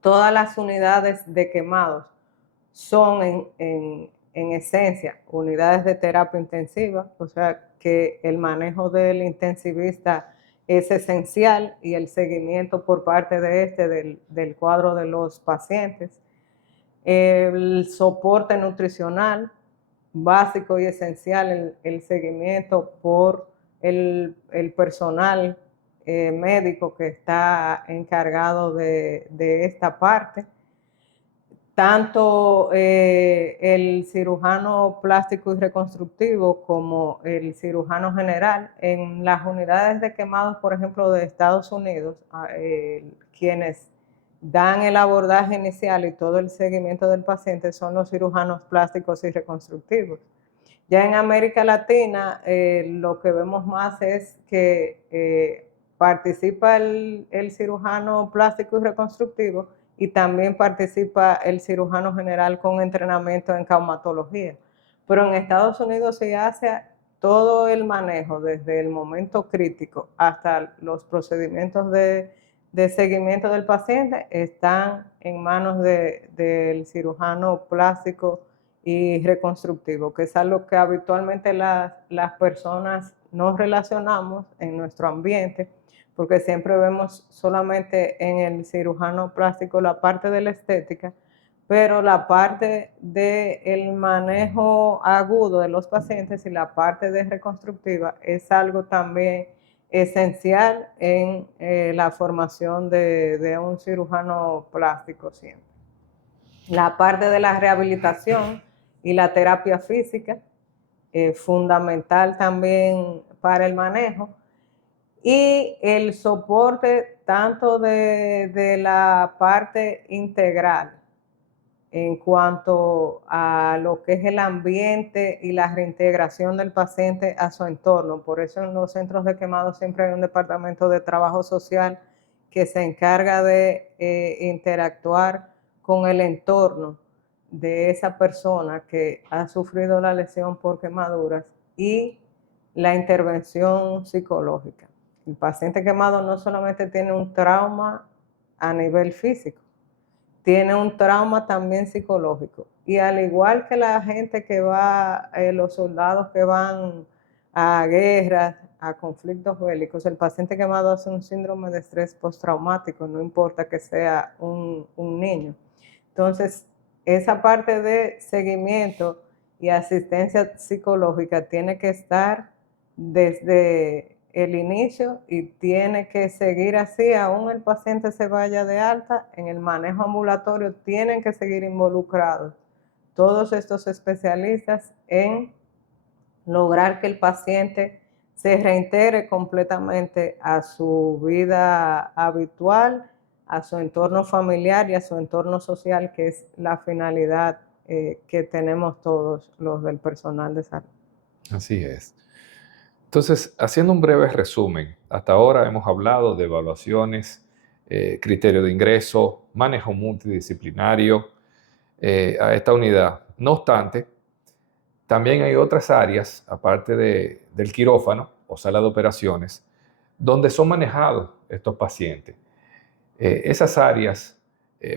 Todas las unidades de quemados son en esencia unidades de terapia intensiva, o sea que el manejo del intensivista es esencial y el seguimiento por parte de del cuadro de los pacientes. El soporte nutricional básico y esencial, el seguimiento por el personal médico que está encargado de esta parte. Tanto el cirujano plástico y reconstructivo como el cirujano general en las unidades de quemados, por ejemplo, de Estados Unidos, quienes dan el abordaje inicial y todo el seguimiento del paciente son los cirujanos plásticos y reconstructivos. Ya en América Latina lo que vemos más es que participa el cirujano plástico y reconstructivo y también participa el cirujano general con entrenamiento en traumatología. Pero en Estados Unidos se hace todo el manejo desde el momento crítico hasta los procedimientos de seguimiento del paciente están en manos del cirujano plástico y reconstructivo, que es algo que habitualmente las personas no relacionamos en nuestro ambiente, porque siempre vemos solamente en el cirujano plástico la parte de la estética, pero la parte del manejo agudo de los pacientes y la parte de reconstructiva es algo también esencial en la formación de un cirujano plástico siempre. La parte de la rehabilitación y la terapia física, fundamental también para el manejo, y el soporte tanto de la parte integral en cuanto a lo que es el ambiente y la reintegración del paciente a su entorno. Por eso en los centros de quemados siempre hay un departamento de trabajo social que se encarga de interactuar con el entorno de esa persona que ha sufrido la lesión por quemaduras y la intervención psicológica. El paciente quemado no solamente tiene un trauma a nivel físico, tiene un trauma también psicológico. Y al igual que la gente que va, los soldados que van a guerras, a conflictos bélicos, el paciente quemado hace un síndrome de estrés postraumático, no importa que sea un niño. Entonces, esa parte de seguimiento y asistencia psicológica tiene que estar desde el inicio y tiene que seguir así, aún el paciente se vaya de alta, en el manejo ambulatorio tienen que seguir involucrados todos estos especialistas en lograr que el paciente se reintegre completamente a su vida habitual, a su entorno familiar y a su entorno social, que es la finalidad que tenemos todos los del personal de salud. Así es. Entonces, haciendo un breve resumen, hasta ahora hemos hablado de evaluaciones, criterio de ingreso, manejo multidisciplinario a esta unidad. No obstante, también hay otras áreas, aparte del quirófano o sala de operaciones, donde son manejados estos pacientes. Esas áreas,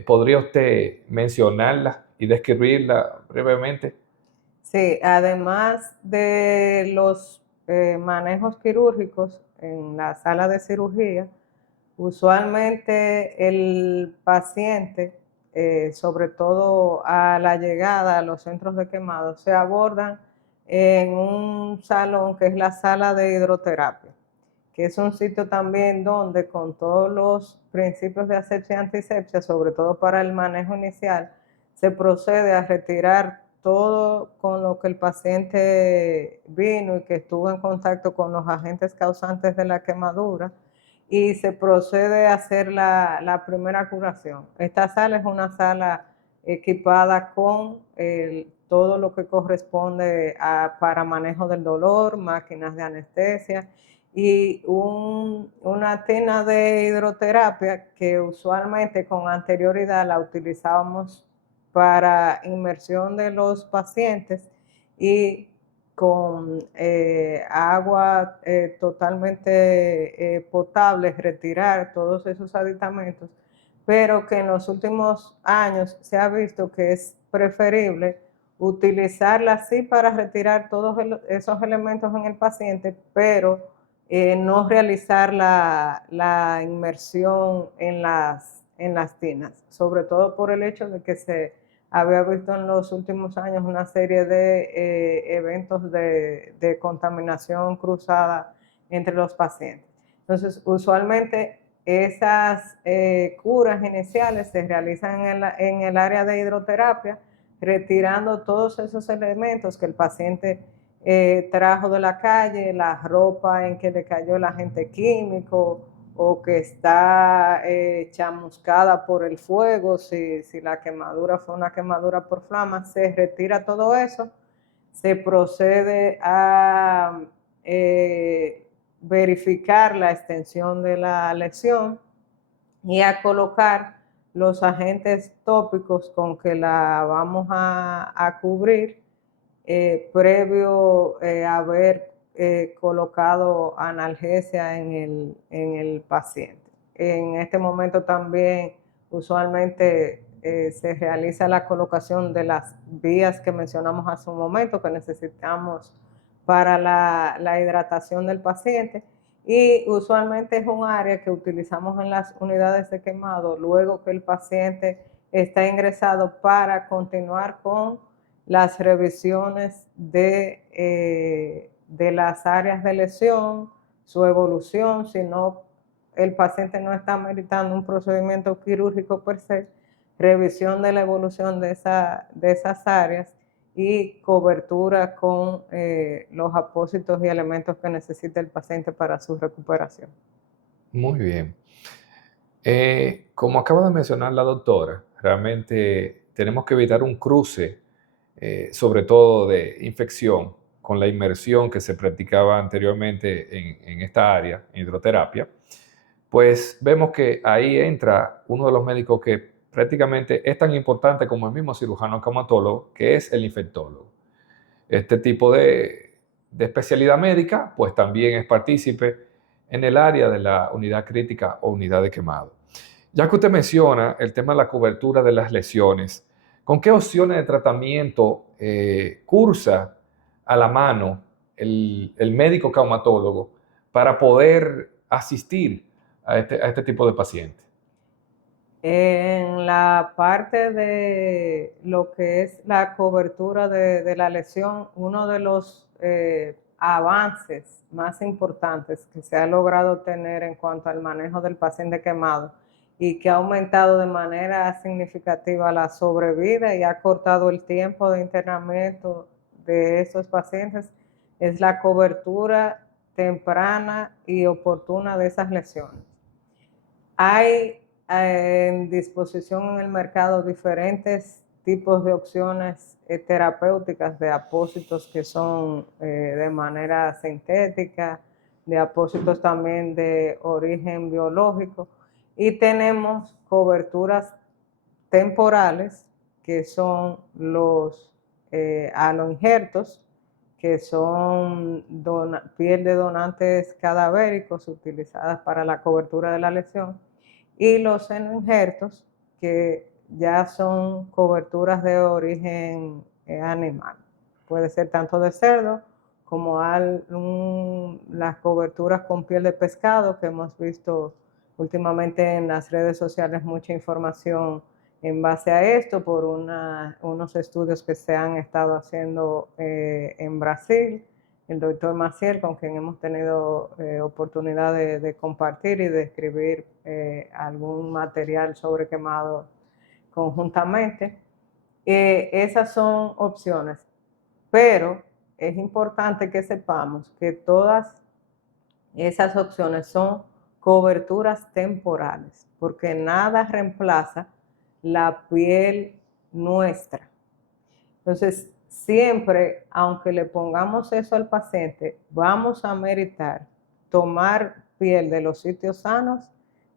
¿podría usted mencionarlas y describirlas brevemente? Sí, además de los manejos quirúrgicos en la sala de cirugía, usualmente el paciente, sobre todo a la llegada a los centros de quemado, se abordan en un salón que es la sala de hidroterapia, que es un sitio también donde con todos los principios de asepsia y antisepsia, sobre todo para el manejo inicial, se procede a retirar todo con lo que el paciente vino y que estuvo en contacto con los agentes causantes de la quemadura y se procede a hacer la primera curación. Esta sala es una sala equipada con todo lo que corresponde para manejo del dolor, máquinas de anestesia y una tina de hidroterapia que usualmente con anterioridad la utilizábamos para inmersión de los pacientes y con agua totalmente potable, retirar todos esos aditamentos, pero que en los últimos años se ha visto que es preferible utilizarla así para retirar todos esos elementos en el paciente, pero no realizar la inmersión en las tinas, sobre todo por el hecho de que se había visto en los últimos años una serie de eventos de contaminación cruzada entre los pacientes. Entonces, usualmente esas curas iniciales se realizan en el área de hidroterapia, retirando todos esos elementos que el paciente trajo de la calle, la ropa en que le cayó el agente químico o que está chamuscada por el fuego, si la quemadura fue una quemadura por flama, se retira todo eso, se procede a verificar la extensión de la lesión y a colocar los agentes tópicos con que la vamos a cubrir previo haber colocado analgesia en el paciente. En este momento también usualmente se realiza la colocación de las vías que mencionamos hace un momento que necesitamos para la hidratación del paciente y usualmente es un área que utilizamos en las unidades de quemado luego que el paciente está ingresado para continuar con las revisiones de las áreas de lesión, su evolución, si no el paciente no está meritando un procedimiento quirúrgico per se, revisión de la evolución de esas áreas y cobertura con los apósitos y elementos que necesita el paciente para su recuperación. Muy bien. Como acaba de mencionar la doctora, realmente tenemos que evitar un cruce, sobre todo de infección, con la inmersión que se practicaba anteriormente en esta área, en hidroterapia, pues vemos que ahí entra uno de los médicos que prácticamente es tan importante como el mismo cirujano traumatólogo, que es el infectólogo. Este tipo de especialidad médica, pues también es partícipe en el área de la unidad crítica o unidad de quemado. Ya que usted menciona el tema de la cobertura de las lesiones, ¿con qué opciones de tratamiento cursa a la mano el médico traumatólogo para poder asistir a este tipo de pacientes? En la parte de lo que es la cobertura de la lesión, uno de los avances más importantes que se ha logrado tener en cuanto al manejo del paciente quemado y que ha aumentado de manera significativa la sobrevida y ha cortado el tiempo de internamiento de esos pacientes es la cobertura temprana y oportuna de esas lesiones. Hay en disposición en el mercado diferentes tipos de opciones terapéuticas de apósitos que son de manera sintética, de apósitos también de origen biológico, y tenemos coberturas temporales que son los aloinjertos, que son piel de donantes cadavéricos utilizadas para la cobertura de la lesión, y los senoinjertos, que ya son coberturas de origen animal. Puede ser tanto de cerdo como las coberturas con piel de pescado, que hemos visto últimamente en las redes sociales mucha información en base a esto por unos estudios que se han estado haciendo en Brasil. El doctor Maciel, con quien hemos tenido oportunidad de compartir y de escribir algún material sobre quemado conjuntamente. Esas son opciones, pero es importante que sepamos que todas esas opciones son coberturas temporales, porque nada reemplaza la piel nuestra. Entonces, siempre, aunque le pongamos eso al paciente, vamos a meritar tomar piel de los sitios sanos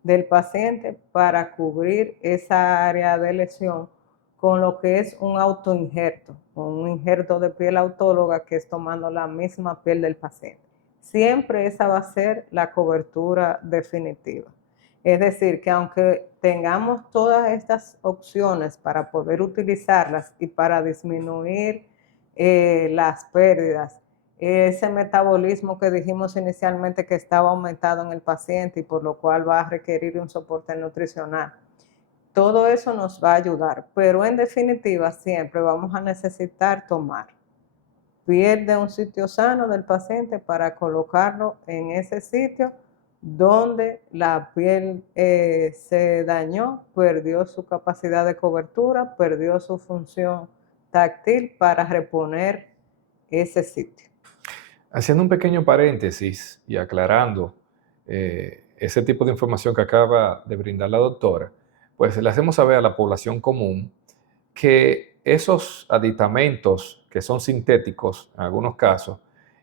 del paciente para cubrir esa área de lesión con lo que es un autoinjerto, un injerto de piel autóloga que es tomando la misma piel del paciente. Siempre esa va a ser la cobertura definitiva. Es decir, que aunque tengamos todas estas opciones para poder utilizarlas y para disminuir las pérdidas, ese metabolismo que dijimos inicialmente que estaba aumentado en el paciente y por lo cual va a requerir un soporte nutricional, todo eso nos va a ayudar, pero en definitiva siempre vamos a necesitar tomar piel de un sitio sano del paciente para colocarlo en ese sitio donde la piel se dañó, perdió su capacidad de cobertura, perdió su función táctil para reponer ese sitio. Haciendo un pequeño paréntesis y aclarando ese tipo de información que acaba de brindar la doctora, pues le hacemos saber a la población común que esos aditamentos que son sintéticos en algunos casos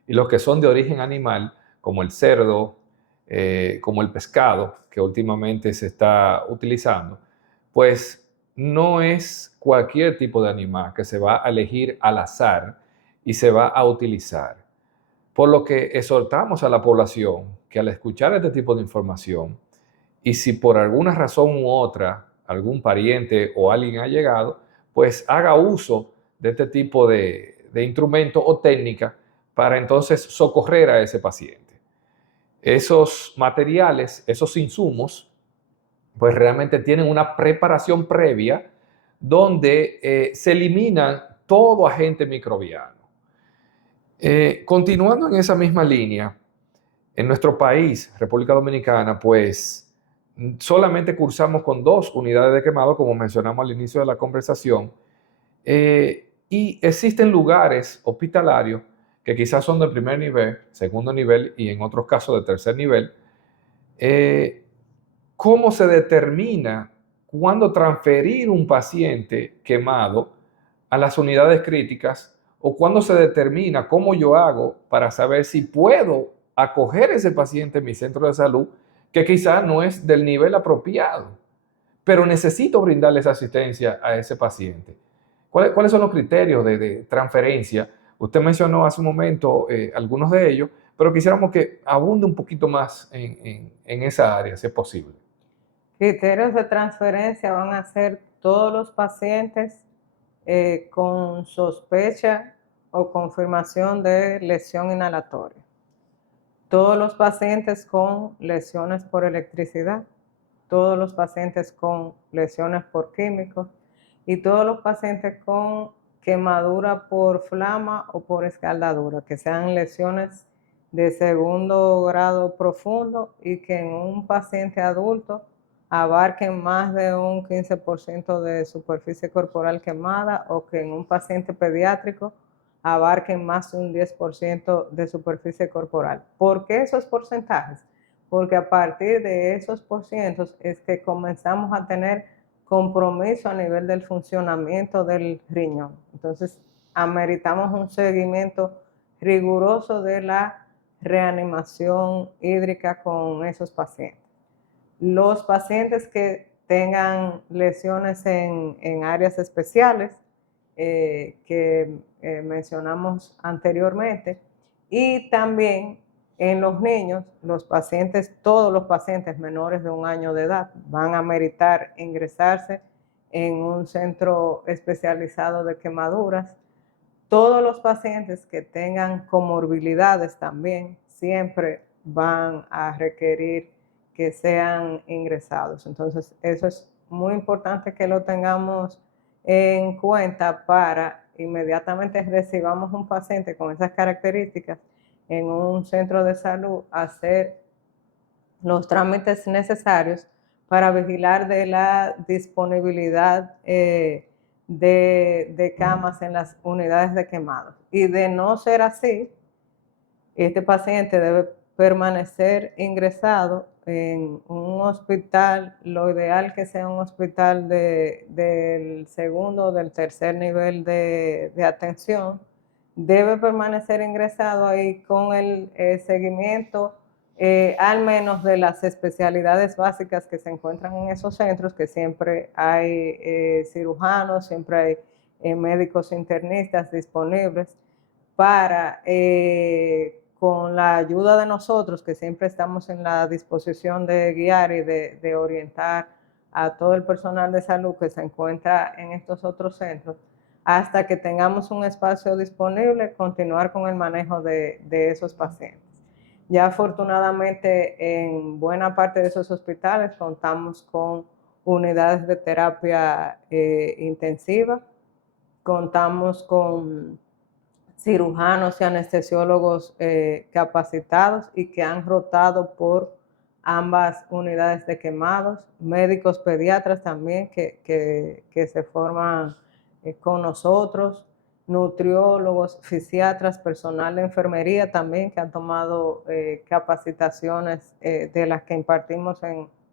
y los que son de origen animal, como el cerdo, como el pescado, que últimamente se está utilizando, pues no es cualquier tipo de animal que se va a elegir al azar y se va a utilizar. Por lo que exhortamos a la población que al escuchar este tipo de información, y si por alguna razón u otra algún pariente o alguien ha llegado, pues haga uso de este tipo de instrumento o técnica para entonces socorrer a ese paciente. Esos materiales, esos insumos, pues realmente tienen una preparación previa donde se eliminan todo agente microbiano. Continuando en esa misma línea, en nuestro país, República Dominicana, pues solamente cursamos con 2 unidades de quemado, como mencionamos al inicio de la conversación, y existen lugares hospitalarios que quizás son de primer nivel, segundo nivel y en otros casos de tercer nivel. ¿Cómo se determina cuándo transferir un paciente quemado a las unidades críticas? ¿O cuándo se determina cómo yo hago para saber si puedo acoger ese paciente en mi centro de salud, que quizás no es del nivel apropiado, pero necesito brindarle esa asistencia a ese paciente? ¿Cuáles son los criterios de transferencia? Usted mencionó hace un momento algunos de ellos, pero quisiéramos que abunde un poquito más en esa área, si es posible. Criterios de transferencia van a ser todos los pacientes con sospecha o confirmación de lesión inhalatoria, todos los pacientes con lesiones por electricidad, todos los pacientes con lesiones por químicos y todos los pacientes quemadura por flama o por escaldadura, que sean lesiones de segundo grado profundo y que en un paciente adulto abarquen más de un 15% de superficie corporal quemada, o que en un paciente pediátrico abarquen más de un 10% de superficie corporal. ¿Por qué esos porcentajes? Porque a partir de esos porcientos es que comenzamos a tener compromiso a nivel del funcionamiento del riñón. Entonces, ameritamos un seguimiento riguroso de la reanimación hídrica con esos pacientes. Los pacientes que tengan lesiones en áreas especiales que mencionamos anteriormente, y también en los niños, todos los pacientes menores de 1 año de edad van a meritar ingresarse en un centro especializado de quemaduras. Todos los pacientes que tengan comorbilidades también siempre van a requerir que sean ingresados. Entonces, eso es muy importante que lo tengamos en cuenta para inmediatamente recibamos un paciente con esas características en un centro de salud, hacer los trámites necesarios para vigilar de la disponibilidad de camas en las unidades de quemados. Y de no ser así, este paciente debe permanecer ingresado en un hospital, lo ideal que sea un hospital del segundo o del tercer nivel de atención. Debe permanecer ingresado ahí con el seguimiento al menos de las especialidades básicas que se encuentran en esos centros, que siempre hay cirujanos, siempre hay médicos internistas disponibles para, con la ayuda de nosotros, que siempre estamos en la disposición de guiar y de orientar a todo el personal de salud que se encuentra en estos otros centros, hasta que tengamos un espacio disponible, continuar con el manejo de esos pacientes. Ya afortunadamente en buena parte de esos hospitales contamos con unidades de terapia intensiva, contamos con cirujanos y anestesiólogos capacitados y que han rotado por ambas unidades de quemados, médicos pediatras también que se forman con nosotros, nutriólogos, fisiatras, personal de enfermería también que han tomado capacitaciones de las que impartimos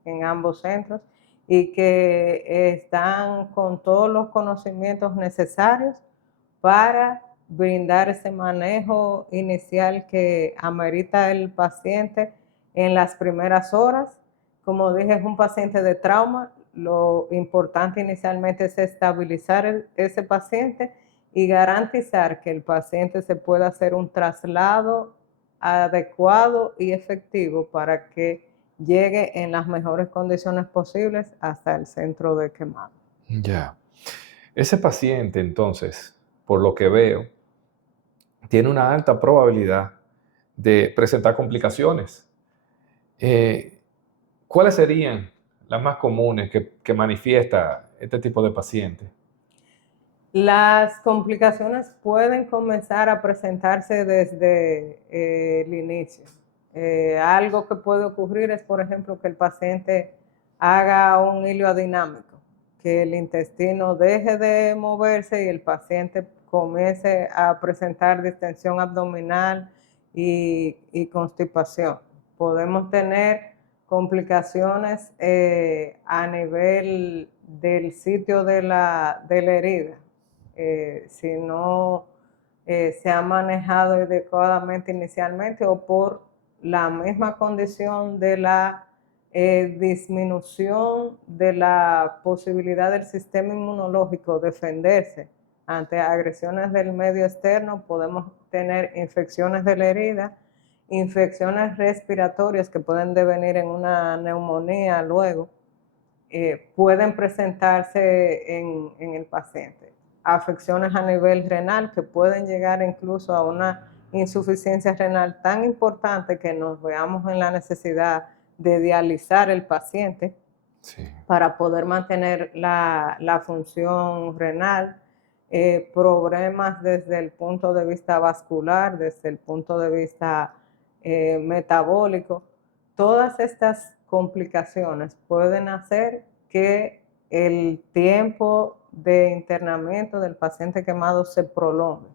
en ambos centros, y que están con todos los conocimientos necesarios para brindar ese manejo inicial que amerita el paciente en las primeras horas. Como dije, es un paciente de trauma. Lo importante inicialmente es estabilizar ese paciente y garantizar que el paciente se pueda hacer un traslado adecuado y efectivo para que llegue en las mejores condiciones posibles hasta el centro de quemado. Ya. Ese paciente, entonces, por lo que veo, tiene una alta probabilidad de presentar complicaciones. ¿Cuáles serían las más comunes que manifiesta este tipo de paciente? Las complicaciones pueden comenzar a presentarse desde el inicio. Algo que puede ocurrir es, por ejemplo, que el paciente haga un hilo adinámico, que el intestino deje de moverse y el paciente comience a presentar distensión abdominal y constipación. Podemos tener complicaciones a nivel del sitio de la herida. Si no se ha manejado adecuadamente inicialmente, o por la misma condición de la disminución de la posibilidad del sistema inmunológico defenderse ante agresiones del medio externo, podemos tener infecciones de la herida, infecciones respiratorias que pueden devenir en una neumonía luego, pueden presentarse en el paciente. Afecciones a nivel renal que pueden llegar incluso a una insuficiencia renal tan importante que nos veamos en la necesidad de dializar el paciente para poder mantener la función renal. problemas desde el punto de vista vascular, desde el punto de vista metabólico. Todas estas complicaciones pueden hacer que el tiempo de internamiento del paciente quemado se prolongue.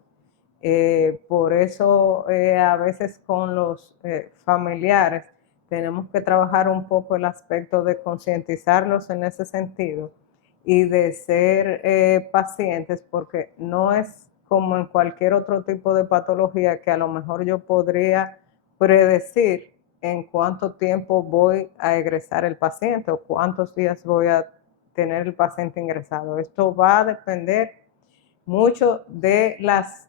Por eso a veces con los familiares tenemos que trabajar un poco el aspecto de concientizarlos en ese sentido y de ser pacientes, porque no es como en cualquier otro tipo de patología que a lo mejor yo podría predecir en cuánto tiempo voy a egresar el paciente o cuántos días voy a tener el paciente ingresado. Esto va a depender mucho de las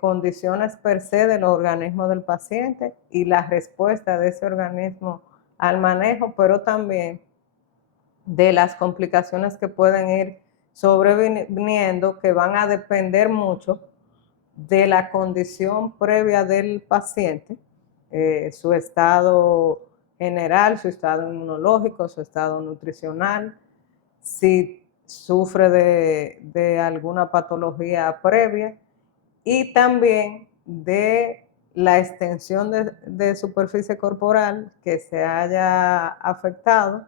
condiciones per se del organismo del paciente y la respuesta de ese organismo al manejo, pero también de las complicaciones que pueden ir sobreviniendo, que van a depender mucho de la condición previa del paciente, su estado general, su estado inmunológico, su estado nutricional, si sufre de alguna patología previa y también de la extensión de superficie corporal que se haya afectado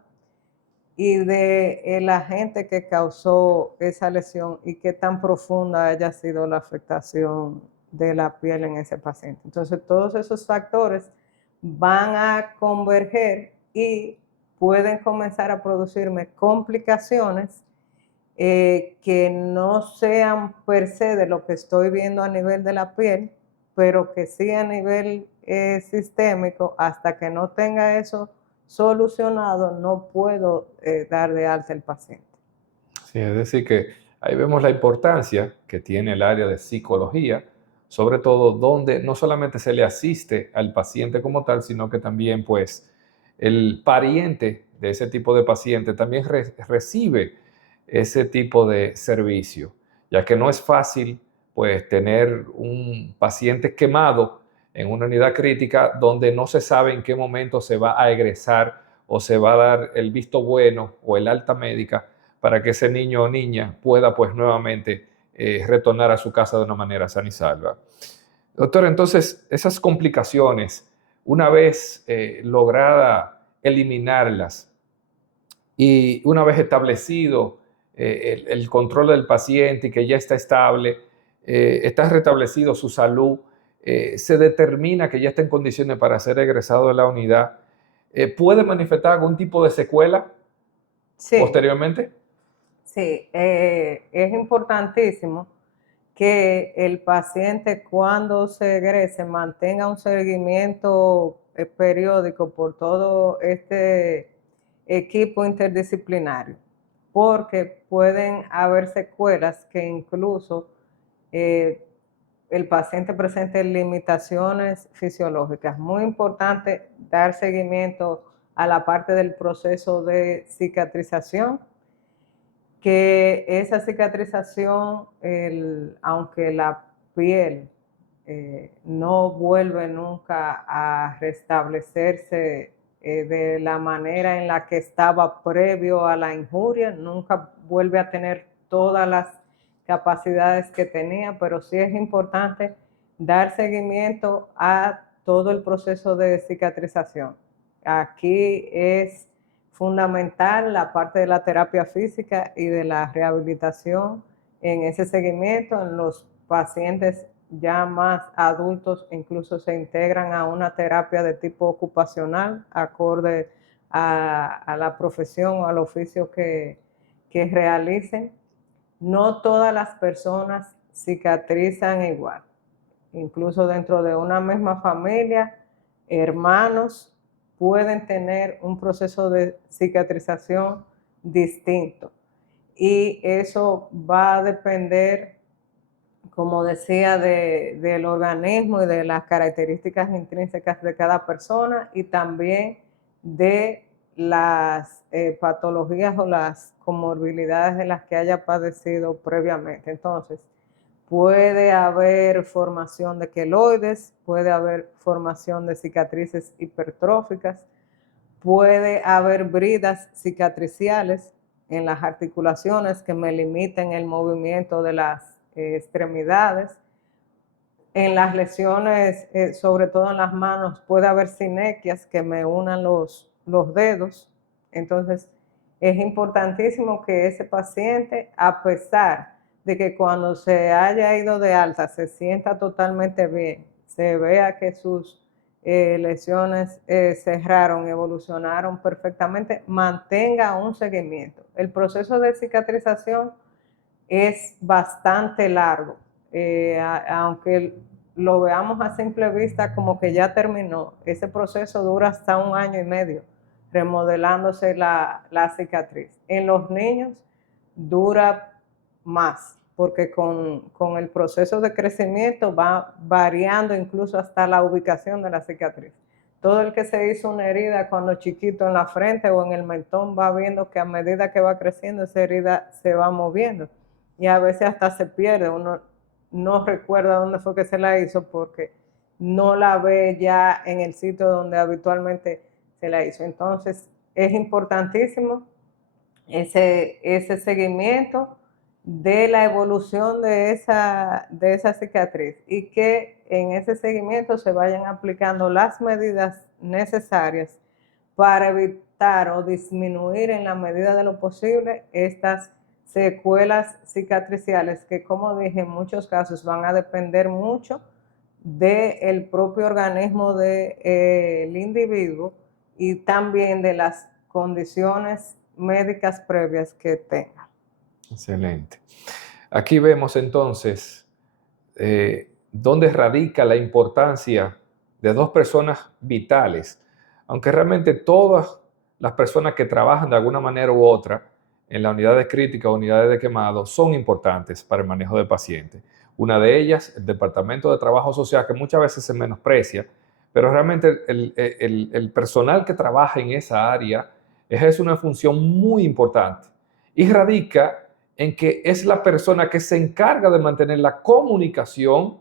y del agente que causó esa lesión y qué tan profunda haya sido la afectación de la piel en ese paciente. Entonces, todos esos factores van a converger y pueden comenzar a producirme complicaciones que no sean per se de lo que estoy viendo a nivel de la piel, pero que sí a nivel sistémico. Hasta que no tenga eso solucionado, no puedo dar de alta el paciente. Sí, es decir, que ahí vemos la importancia que tiene el área de psicología, sobre todo donde no solamente se le asiste al paciente como tal, sino que también pues el pariente de ese tipo de paciente también recibe ese tipo de servicio, ya que no es fácil pues tener un paciente quemado en una unidad crítica donde no se sabe en qué momento se va a egresar o se va a dar el visto bueno o el alta médica para que ese niño o niña pueda pues nuevamente retornar a su casa de una manera sana y salva. Doctor, entonces esas complicaciones, una vez lograda eliminarlas y una vez establecido el control del paciente y que ya está estable, está restablecido su salud, se determina que ya está en condiciones para ser egresado de la unidad, ¿puede manifestar algún tipo de secuela Sí, posteriormente? sí, es importantísimo que el paciente cuando se egrese mantenga un seguimiento periódico por todo este equipo interdisciplinario, porque pueden haber secuelas que incluso eh, el paciente presente limitaciones fisiológicas. Muy importante dar seguimiento a la parte del proceso de cicatrización, que esa cicatrización, aunque la piel no vuelve nunca a restablecerse de la manera en la que estaba previo a la injuria, nunca vuelve a tener todas las capacidades que tenía, pero sí es importante dar seguimiento a todo el proceso de cicatrización. Aquí es fundamental la parte de la terapia física y de la rehabilitación en ese seguimiento. En los pacientes ya más adultos incluso se integran a una terapia de tipo ocupacional, acorde a la profesión o al oficio que realicen. No todas las personas cicatrizan igual. Incluso dentro de una misma familia, hermanos pueden tener un proceso de cicatrización distinto. Y eso va a depender, como decía, del organismo y de las características intrínsecas de cada persona y también de las patologías o las comorbilidades de las que haya padecido previamente. Entonces, puede haber formación de queloides, puede haber formación de cicatrices hipertróficas, puede haber bridas cicatriciales en las articulaciones que me limiten el movimiento de las extremidades. En las lesiones, sobre todo en las manos, puede haber sinequias que me unan los dedos. Entonces, es importantísimo que ese paciente, a pesar de que cuando se haya ido de alta se sienta totalmente bien, se vea que sus lesiones cerraron, evolucionaron perfectamente, mantenga un seguimiento. El proceso de cicatrización es bastante largo, aunque lo veamos a simple vista como que ya terminó, ese proceso dura hasta 1 año y medio, remodelándose la cicatriz. En los niños dura más, porque con el proceso de crecimiento va variando incluso hasta la ubicación de la cicatriz. Todo el que se hizo una herida cuando chiquito en la frente o en el mentón va viendo que a medida que va creciendo esa herida se va moviendo y a veces hasta se pierde, uno no recuerda dónde fue que se la hizo porque no la ve ya en el sitio donde habitualmente se la hizo. Entonces es importantísimo ese seguimiento de la evolución de esa cicatriz y que en ese seguimiento se vayan aplicando las medidas necesarias para evitar o disminuir en la medida de lo posible estas secuelas cicatriciales que, como dije, en muchos casos van a depender mucho del propio organismo del individuo y también de las condiciones médicas previas que tenga. Excelente. Aquí vemos entonces dónde radica la importancia de dos personas vitales, aunque realmente todas las personas que trabajan de alguna manera u otra en la unidad de crítica o unidades de quemado son importantes para el manejo de pacientes. Una de ellas, el Departamento de Trabajo Social, que muchas veces se menosprecia, pero realmente el personal que trabaja en esa área ejerce una función muy importante y radica en que es la persona que se encarga de mantener la comunicación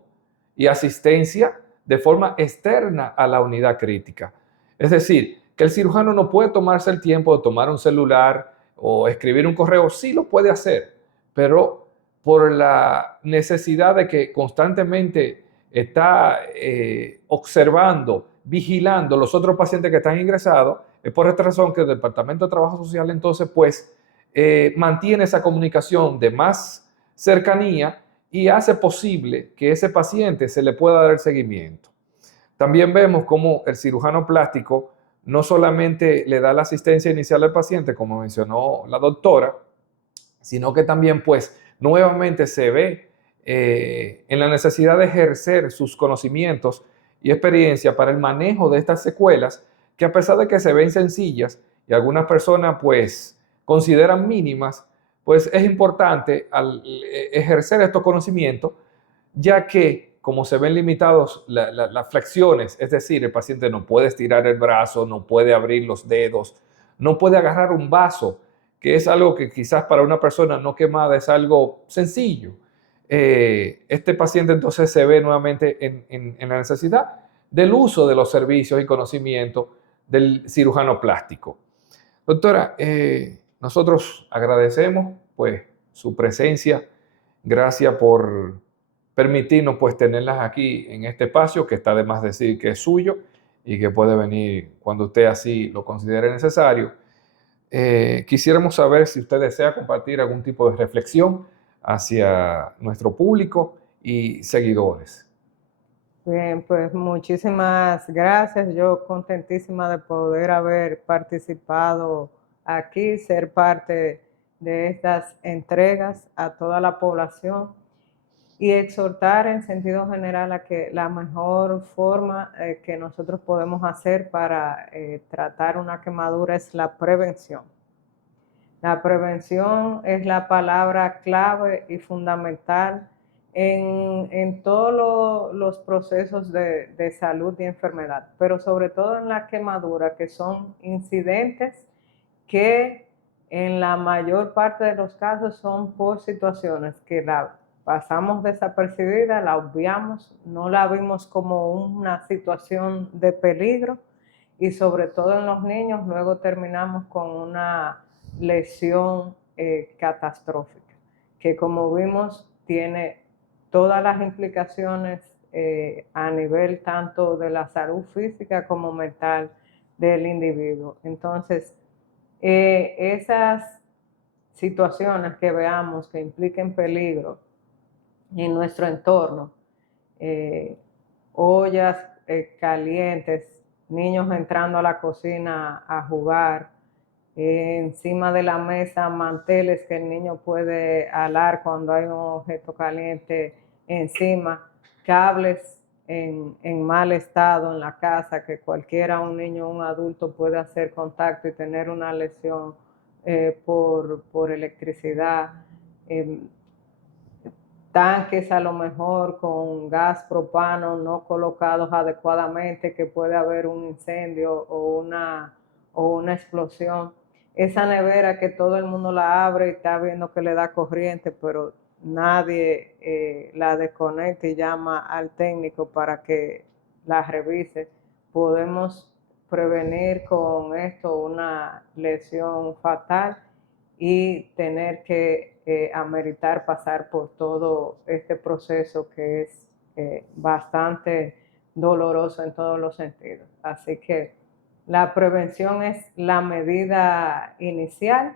y asistencia de forma externa a la unidad crítica. Es decir, que el cirujano no puede tomarse el tiempo de tomar un celular o escribir un correo, sí lo puede hacer, pero por la necesidad de que constantemente está observando, vigilando los otros pacientes que están ingresados, es por esta razón que el Departamento de Trabajo Social entonces pues mantiene esa comunicación de más cercanía y hace posible que ese paciente se le pueda dar el seguimiento. También vemos cómo el cirujano plástico no solamente le da la asistencia inicial al paciente, como mencionó la doctora, sino que también pues nuevamente se ve en la necesidad de ejercer sus conocimientos y experiencia para el manejo de estas secuelas que, a pesar de que se ven sencillas y algunas personas pues consideran mínimas, pues es importante ejercer estos conocimientos, ya que como se ven limitados las flexiones, es decir, el paciente no puede estirar el brazo, no puede abrir los dedos, no puede agarrar un vaso, que es algo que quizás para una persona no quemada es algo sencillo. Este paciente entonces se ve nuevamente en la necesidad del uso de los servicios y conocimientos del cirujano plástico. Doctora, nosotros agradecemos pues su presencia, gracias por permitirnos pues tenerlas aquí en este espacio, que está de más decir que es suyo y que puede venir cuando usted así lo considere necesario. Quisiéramos saber si usted desea compartir algún tipo de reflexión hacia nuestro público y seguidores. Bien, pues muchísimas gracias. Yo contentísima de poder haber participado aquí, ser parte de estas entregas a toda la población y exhortar en sentido general a que la mejor forma que nosotros podemos hacer para tratar una quemadura es la prevención. La prevención es la palabra clave y fundamental en todos los procesos de salud y enfermedad, pero sobre todo en la quemadura, que son incidentes que en la mayor parte de los casos son por situaciones que la pasamos desapercibida, la obviamos, no la vimos como una situación de peligro y sobre todo en los niños luego terminamos con una lesión catastrófica, que como vimos tiene todas las implicaciones a nivel tanto de la salud física como mental del individuo. Entonces, esas situaciones que veamos que impliquen peligro en nuestro entorno, ollas calientes, niños entrando a la cocina a jugar, encima de la mesa manteles que el niño puede alar cuando hay un objeto caliente encima, cables en mal estado en la casa que cualquiera, un niño o un adulto puede hacer contacto y tener una lesión por electricidad. Tanques a lo mejor con gas propano no colocados adecuadamente, que puede haber un incendio o una explosión. Esa nevera que todo el mundo la abre y está viendo que le da corriente, pero nadie la desconecta y llama al técnico para que la revise. Podemos prevenir con esto una lesión fatal y tener que ameritar pasar por todo este proceso que es bastante doloroso en todos los sentidos. Así que la prevención es la medida inicial,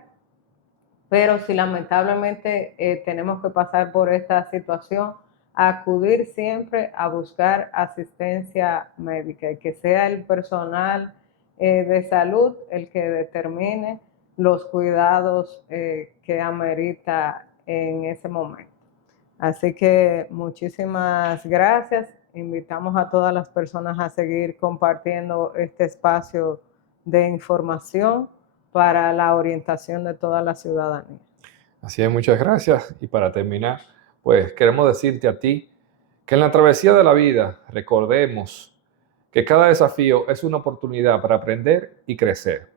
pero si lamentablemente tenemos que pasar por esta situación, acudir siempre a buscar asistencia médica y que sea el personal de salud el que determine los cuidados que amerita en ese momento. Así que muchísimas gracias. Invitamos a todas las personas a seguir compartiendo este espacio de información para la orientación de toda la ciudadanía. Así es, muchas gracias. Y para terminar, pues queremos decirte a ti que en la travesía de la vida recordemos que cada desafío es una oportunidad para aprender y crecer.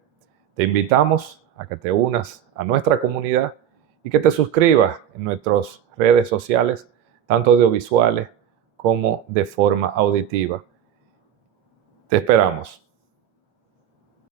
Te invitamos a que te unas a nuestra comunidad y que te suscribas en nuestras redes sociales, tanto audiovisuales como de forma auditiva. Te esperamos.